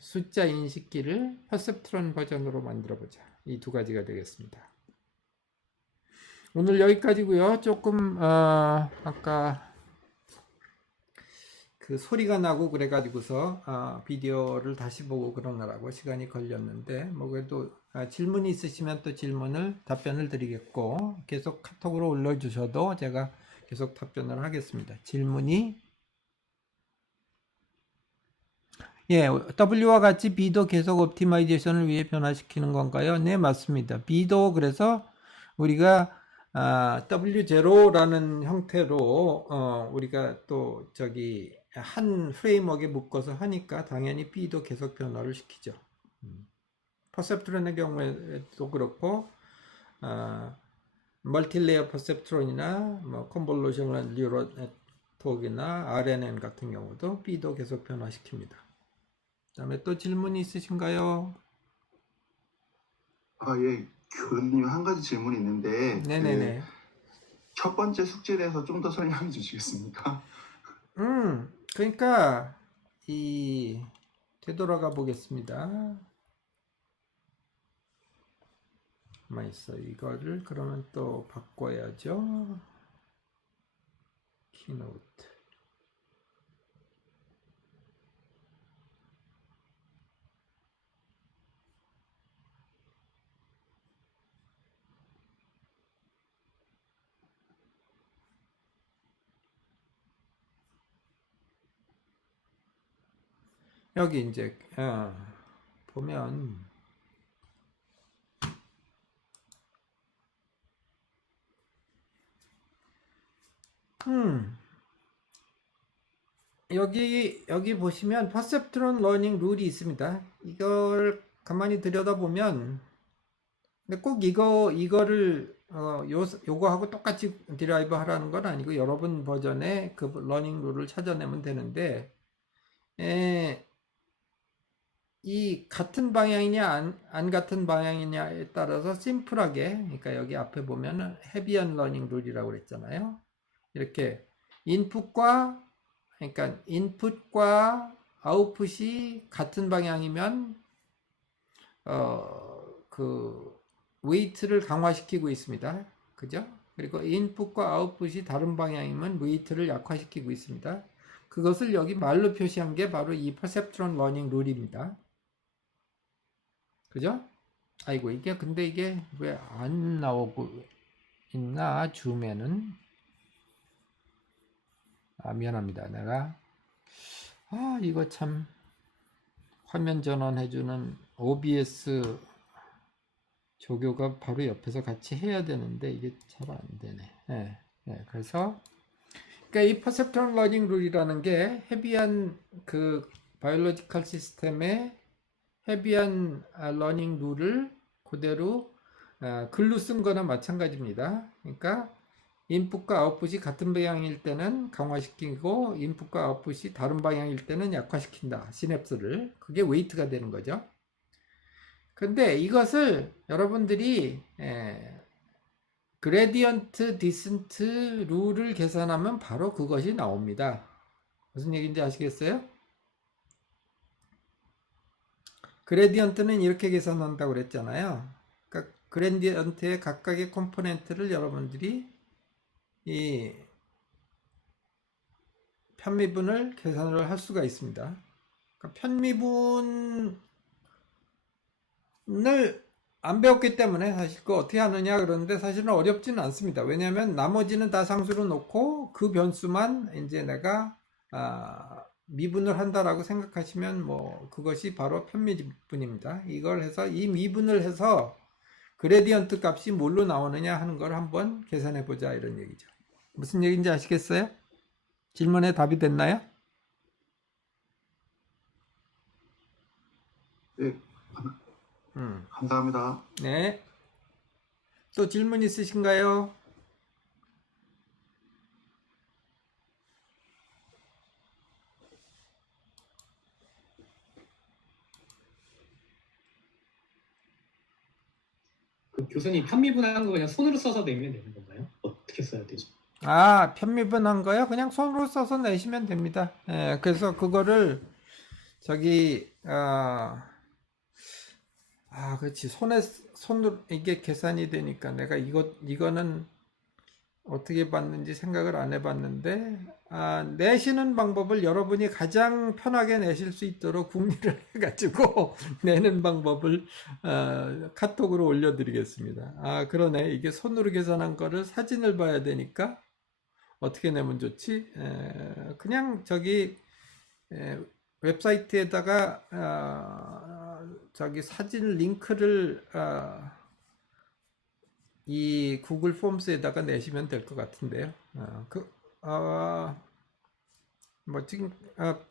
숫자 인식기를 퍼셉트론 버전으로 만들어보자. 이 2가지가 되겠습니다. 오늘 여기까지고요. 조금 아까 그 소리가 나고 그래가지고서 비디오를 다시 보고 그러느라고 시간이 걸렸는데, 뭐 그래도 질문이 있으시면 또 답변을 드리겠고, 계속 카톡으로 올려주셔도 제가 계속 답변을 하겠습니다. 질문이 W와 같이 B도 계속 옵티마이제이션을 위해 변화시키는 건가요? 네, 맞습니다. B도 그래서 우리가 W0라는 형태로 우리가 또 한 프레임워크에 묶어서 하니까 당연히 B도 계속 변화를 시키죠. 퍼셉트론의 경우에도 그렇고 멀티레이어 퍼셉트론이나 뭐 컨볼루셔널 뉴럴 네트워크나 RNN 같은 경우도 B도 계속 변화시킵니다. 그 다음에 또 질문이 있으신가요? 예, 교수님 한 가지 질문이 있는데, 네네네. 첫 번째 숙제에 대해서 좀 더 설명해 주시겠습니까? 그러니까 되돌아가 보겠습니다. 가만 있어. 이거를 그러면 또 바꿔야죠. 키노트. 여기 이제 보면 여기 보시면 퍼셉트론 러닝 룰이 있습니다. 이걸 가만히 들여다보면, 근데 꼭 이거를 요거하고 똑같이 디라이브 하라는 건 아니고 여러분 버전의 그 러닝 룰을 찾아내면 되는데, 이 같은 방향이냐 안 같은 방향이냐에 따라서 심플하게, 그러니까 여기 앞에 보면은 헤비한 러닝 룰이라고 그랬잖아요. 이렇게 그러니까 인풋과 아웃풋이 같은 방향이면 그 웨이트를 강화시키고 있습니다. 그죠? 그리고 인풋과 아웃풋이 다른 방향이면 웨이트를 약화시키고 있습니다. 그것을 여기 말로 표시한 게 바로 이 퍼셉트론 러닝 룰입니다. 그죠? 아이고, 근데 이게 왜 안 나오고 있나? 줌에는. 미안합니다. 내가 이거 참 화면 전환해주는 OBS 조교가 바로 옆에서 같이 해야 되는데 이게 잘 안 되네. 그래서 그러니까 이 퍼셉트럴 러닝 룰이라는 게 헤비한 그 바이올로지컬 시스템의 헤비한 러닝 룰을 그대로 글로 쓴 거나 마찬가지입니다. 그러니까 인풋과 아웃풋이 같은 방향일 때는 강화시키고 인풋과 아웃풋이 다른 방향일 때는 약화시킨다. 시냅스를. 그게 웨이트가 되는 거죠. 근데 이것을 여러분들이 그레디언트 디센트 룰을 계산하면 바로 그것이 나옵니다. 무슨 얘기인지 아시겠어요? 그레디언트는 이렇게 계산한다고 그랬잖아요. 그러니까 그레디언트의 각각의 컴포넌트를 여러분들이 이 편미분을 계산을 할 수가 있습니다. 그러니까 편미분을 안 배웠기 때문에 사실 그거 어떻게 하느냐 그러는데 사실은 어렵지는 않습니다. 왜냐하면 나머지는 다 상수로 놓고 그 변수만 이제 내가 미분을 한다라고 생각하시면 뭐 그것이 바로 편미분입니다. 이걸 해서 이 미분을 해서 그레디언트 값이 뭘로 나오느냐 하는 걸 한번 계산해 보자 이런 얘기죠. 무슨 얘기인지 아시겠어요? 질문에 답이 됐나요? 네, 감사합니다. 네. 또 질문 있으신가요? 그 교수님 편미분한 거 그냥 손으로 써서 내면 되는 건가요? 어떻게 써야 되죠? 편미분한 거요? 그냥 손으로 써서 내시면 됩니다. 예, 그래서 그거를 저기 그렇지. 손으로 이게 계산이 되니까 내가 이거는 어떻게 봤는지 생각을 안 해봤는데 내시는 방법을 여러분이 가장 편하게 내실 수 있도록 궁리를 해가지고 내는 방법을 카톡으로 올려드리겠습니다. 그러네. 이게 손으로 계산한 거를 사진을 봐야 되니까 어떻게 내면 좋지? 그냥 저기 웹사이트에다가 저기 사진 링크를 이 구글 폼스에다가 내시면 될 것 같은데요. 뭐 지금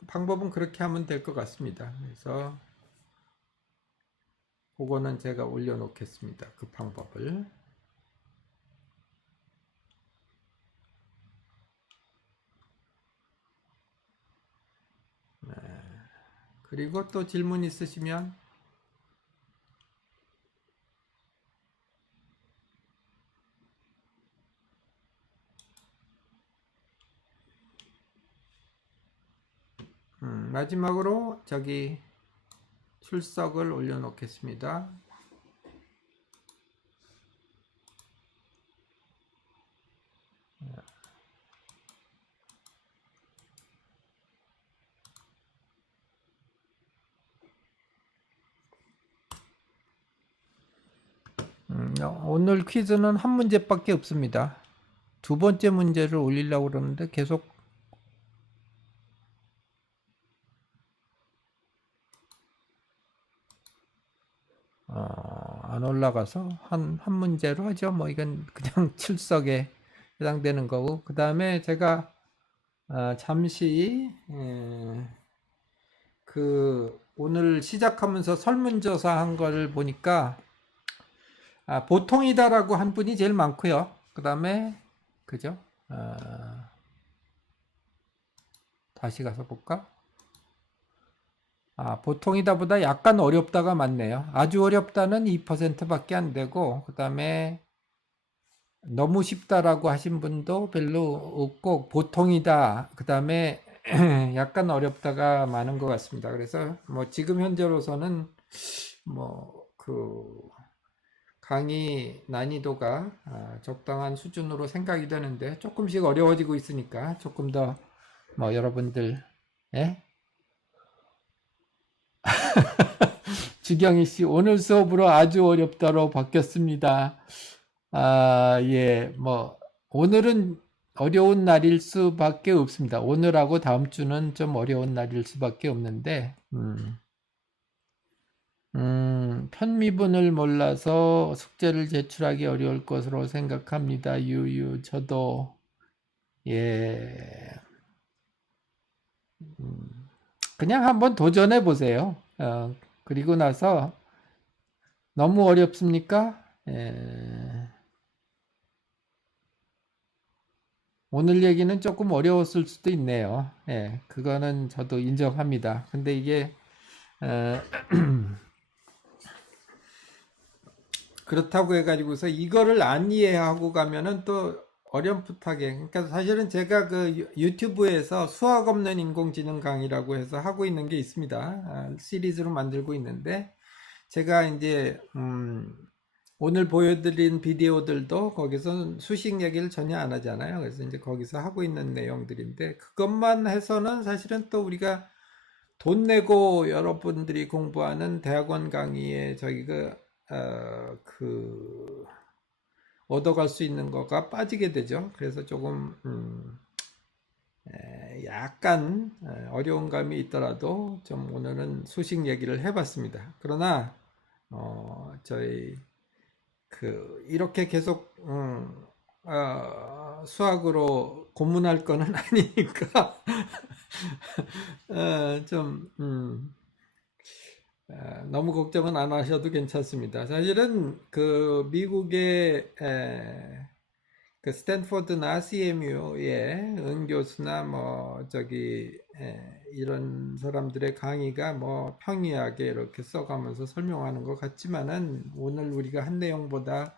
방법은 그렇게 하면 될 것 같습니다. 그래서 그거는 제가 올려놓겠습니다. 그 방법을. 그리고 또 질문 있으시면 마지막으로 저기 출석을 올려놓겠습니다. 오늘 퀴즈는 한 문제밖에 없습니다. 두 번째 문제를 올리려고 그러는데 계속 안 올라가서 한 문제로 하죠. 뭐 이건 그냥 출석에 해당되는 거고, 그 다음에 제가 잠시 그 오늘 시작하면서 설문조사 한 걸 보니까 보통이다라고 한 분이 제일 많고요. 그 다음에 그죠? 다시 가서 볼까? 보통이다 보다 약간 어렵다가 많네요. 아주 어렵다는 2%밖에 안 되고, 그 다음에 너무 쉽다라고 하신 분도 별로 없고, 보통이다, 그 다음에 약간 어렵다가 많은 것 같습니다. 그래서 뭐 지금 현재로서는 뭐 그 강의 난이도가 적당한 수준으로 생각이 되는데 조금씩 어려워지고 있으니까 조금 더 뭐 여러분들 주경희 씨, 오늘 수업으로 아주 어렵다로 바뀌었습니다. 예, 뭐 오늘은 어려운 날일 수밖에 없습니다. 오늘하고 다음 주는 좀 어려운 날일 수밖에 없는데, 편미분을 몰라서 숙제를 제출하기 어려울 것으로 생각합니다. 저도 예, 그냥 한번 도전해 보세요. 그리고 나서 너무 어렵습니까? 오늘 얘기는 조금 어려웠을 수도 있네요. 예, 그거는 저도 인정합니다. 근데 이게 그렇다고 해가지고서 이거를 안 이해하고 가면은 또 어렴풋하게, 그러니까 사실은 제가 그 유튜브에서 수학 없는 인공지능 강의라고 해서 하고 있는 게 있습니다. 시리즈로 만들고 있는데, 제가 이제 오늘 보여드린 비디오들도 거기서 수식 얘기를 전혀 안 하잖아요. 그래서 이제 거기서 하고 있는 내용들인데, 그것만 해서는 사실은 또 우리가 돈 내고 여러분들이 공부하는 대학원 강의에 저희가 얻어갈 수 있는 거가 빠지게 되죠. 그래서 조금 약간 어려운 감이 있더라도 좀 오늘은 수식 얘기를 해봤습니다. 그러나 저희 이렇게 계속 수학으로 고문할 거는 아니니까 좀 너무 걱정은 안 하셔도 괜찮습니다. 사실은 그 미국의 그 스탠포드나 CMU의 은 교수나 뭐 이런 사람들의 강의가 뭐 평이하게 이렇게 써가면서 설명하는 것 같지만은 오늘 우리가 한 내용보다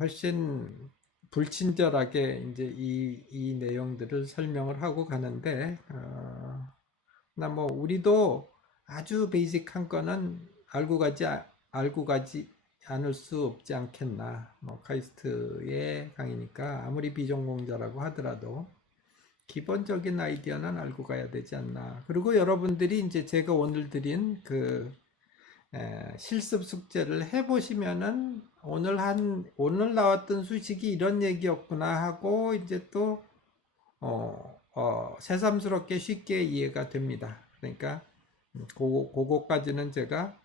훨씬 불친절하게 이제 이 내용들을 설명을 하고 가는데 나 뭐 우리도 아주 베이직한 거는 알고 가지 않을 수 없지 않겠나. 뭐 카이스트의 강의니까 아무리 비전공자라고 하더라도 기본적인 아이디어는 알고 가야 되지 않나. 그리고 여러분들이 이제 제가 오늘 드린 실습 숙제를 해보시면은 오늘 나왔던 수식이 이런 얘기였구나 하고 이제 또 새삼스럽게 쉽게 이해가 됩니다. 그러니까 그거까지는 제가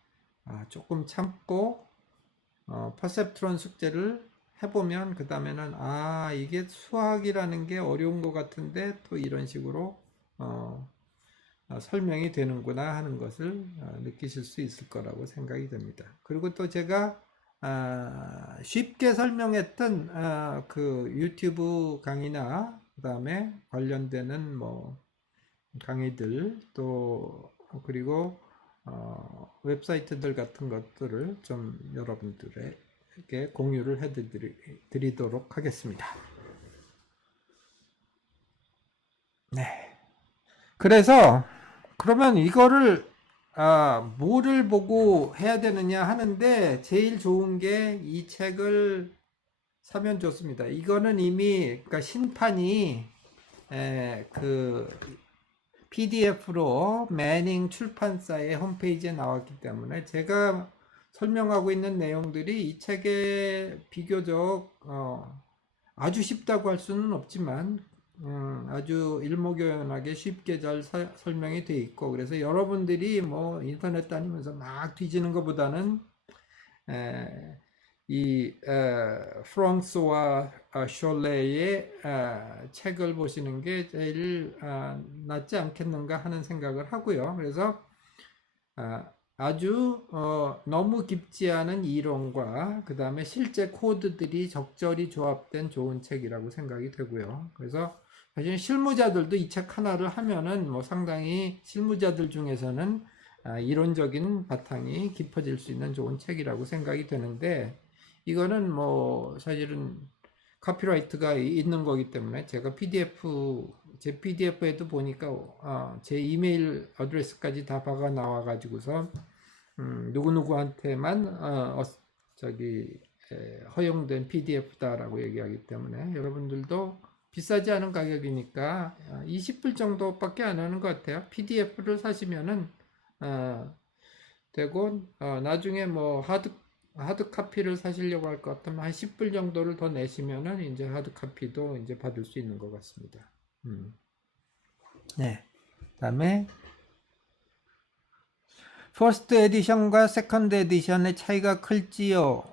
조금 참고 퍼셉트론 숙제를 해보면 그 다음에는 이게 수학이라는 게 어려운 것 같은데 또 이런 식으로 설명이 되는구나 하는 것을 느끼실 수 있을 거라고 생각이 됩니다. 그리고 또 제가 쉽게 설명했던 그 유튜브 강의나 그 다음에 관련되는 뭐 강의들 또 그리고 웹사이트들 같은 것들을 좀 여러분들에게 공유를 해드리도록 하겠습니다. 네. 그래서 그러면 이거를 뭐를 보고 해야 되느냐 하는데 제일 좋은 게 이 책을 사면 좋습니다. 이거는 이미 그러니까 신판이 그 PDF로 매닝 출판사의 홈페이지에 나왔기 때문에 제가 설명하고 있는 내용들이 이 책에 비교적 아주 쉽다고 할 수는 없지만 아주 일목요연하게 쉽게 잘 설명이 돼 있고 그래서 여러분들이 뭐 인터넷 다니면서 막 뒤지는 것보다는 이 프랑스와 숄레의 책을 보시는 게 제일 낫지 않겠는가 하는 생각을 하고요. 그래서 아주 너무 깊지 않은 이론과 그 다음에 실제 코드들이 적절히 조합된 좋은 책이라고 생각이 되고요. 그래서 사실 실무자들도 이 책 하나를 하면은 뭐 상당히 실무자들 중에서는 이론적인 바탕이 깊어질 수 있는 좋은 책이라고 생각이 되는데 이거는 뭐 사실은 카피라이트가 있는 거기 때문에 제가 제 PDF에도 보니까 제 이메일 어드레스까지 다 박아 나와 가지고서 누구누구한테만 허용된 PDF다라고 얘기하기 때문에 여러분들도 비싸지 않은 가격이니까 20불 정도밖에 안 하는 것 같아요. PDF를 사시면은 되고 나중에 뭐 하드 카피를 사시려고 할 것 같으면 한 10불 정도를 더 내시면은 이제 하드 카피도 이제 받을 수 있는 것 같습니다. 네. 그다음에 퍼스트 에디션과 세컨드 에디션의 차이가 클지요?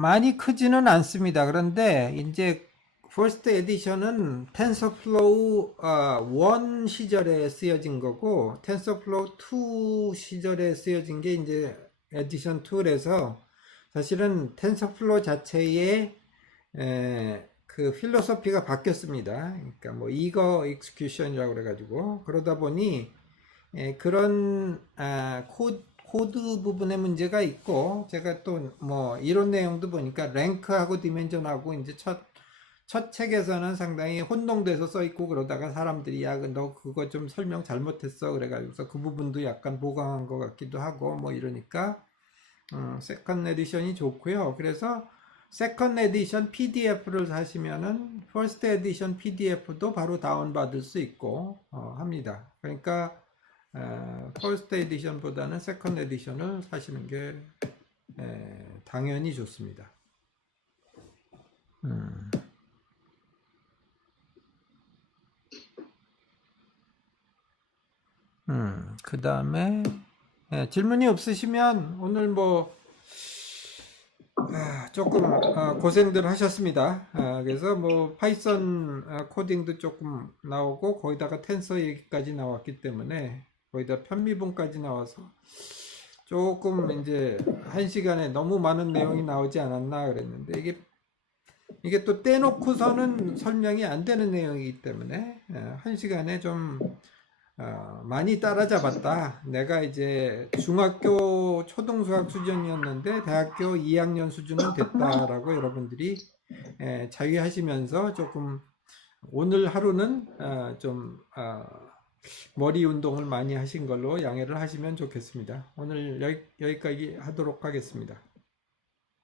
많이 크지는 않습니다. 그런데 이제 퍼스트 에디션은 텐서플로우 1 시절에 쓰여진 거고 텐서플로우 2 시절에 쓰여진 게 이제 에디션 2라서 사실은 텐서플로우 자체의 그 필로소피가 바뀌었습니다. 그러니까 뭐 이거 익스큐션이라고 그래가지고 그러다 보니 그런 코드 부분에 문제가 있고 제가 또 뭐 이론 내용도 보니까 랭크하고 디멘전하고 이제 첫 책에서는 상당히 혼동돼서 써 있고 그러다가 사람들이 야 너 그거 좀 설명 잘못했어 그래가지고서 그 부분도 약간 보강한 것 같기도 하고 뭐 이러니까 세컨 에디션이 좋고요. 그래서 세컨 에디션 PDF를 사시면은 퍼스트 에디션 PDF도 바로 다운받을 수 있고 합니다. 그러니까 퍼스트 에디션보다는 세컨 에디션을 사시는 게 당연히 좋습니다. 그 다음에 질문이 없으시면 오늘 뭐 조금 고생들 하셨습니다. 그래서 뭐 파이썬 코딩도 조금 나오고 거기다가 텐서 얘기까지 나왔기 때문에 거기다 편미분까지 나와서 조금 이제 1시간에 너무 많은 내용이 나오지 않았나 그랬는데 이게 또 떼놓고서는 설명이 안 되는 내용이기 때문에 1시간에 좀 많이 따라잡았다. 내가 이제 중학교 초등수학 수준이었는데 대학교 2학년 수준은 됐다라고 여러분들이 자위하시면서 조금 오늘 하루는 좀 머리 운동을 많이 하신 걸로 양해를 하시면 좋겠습니다. 오늘 여기까지 하도록 하겠습니다.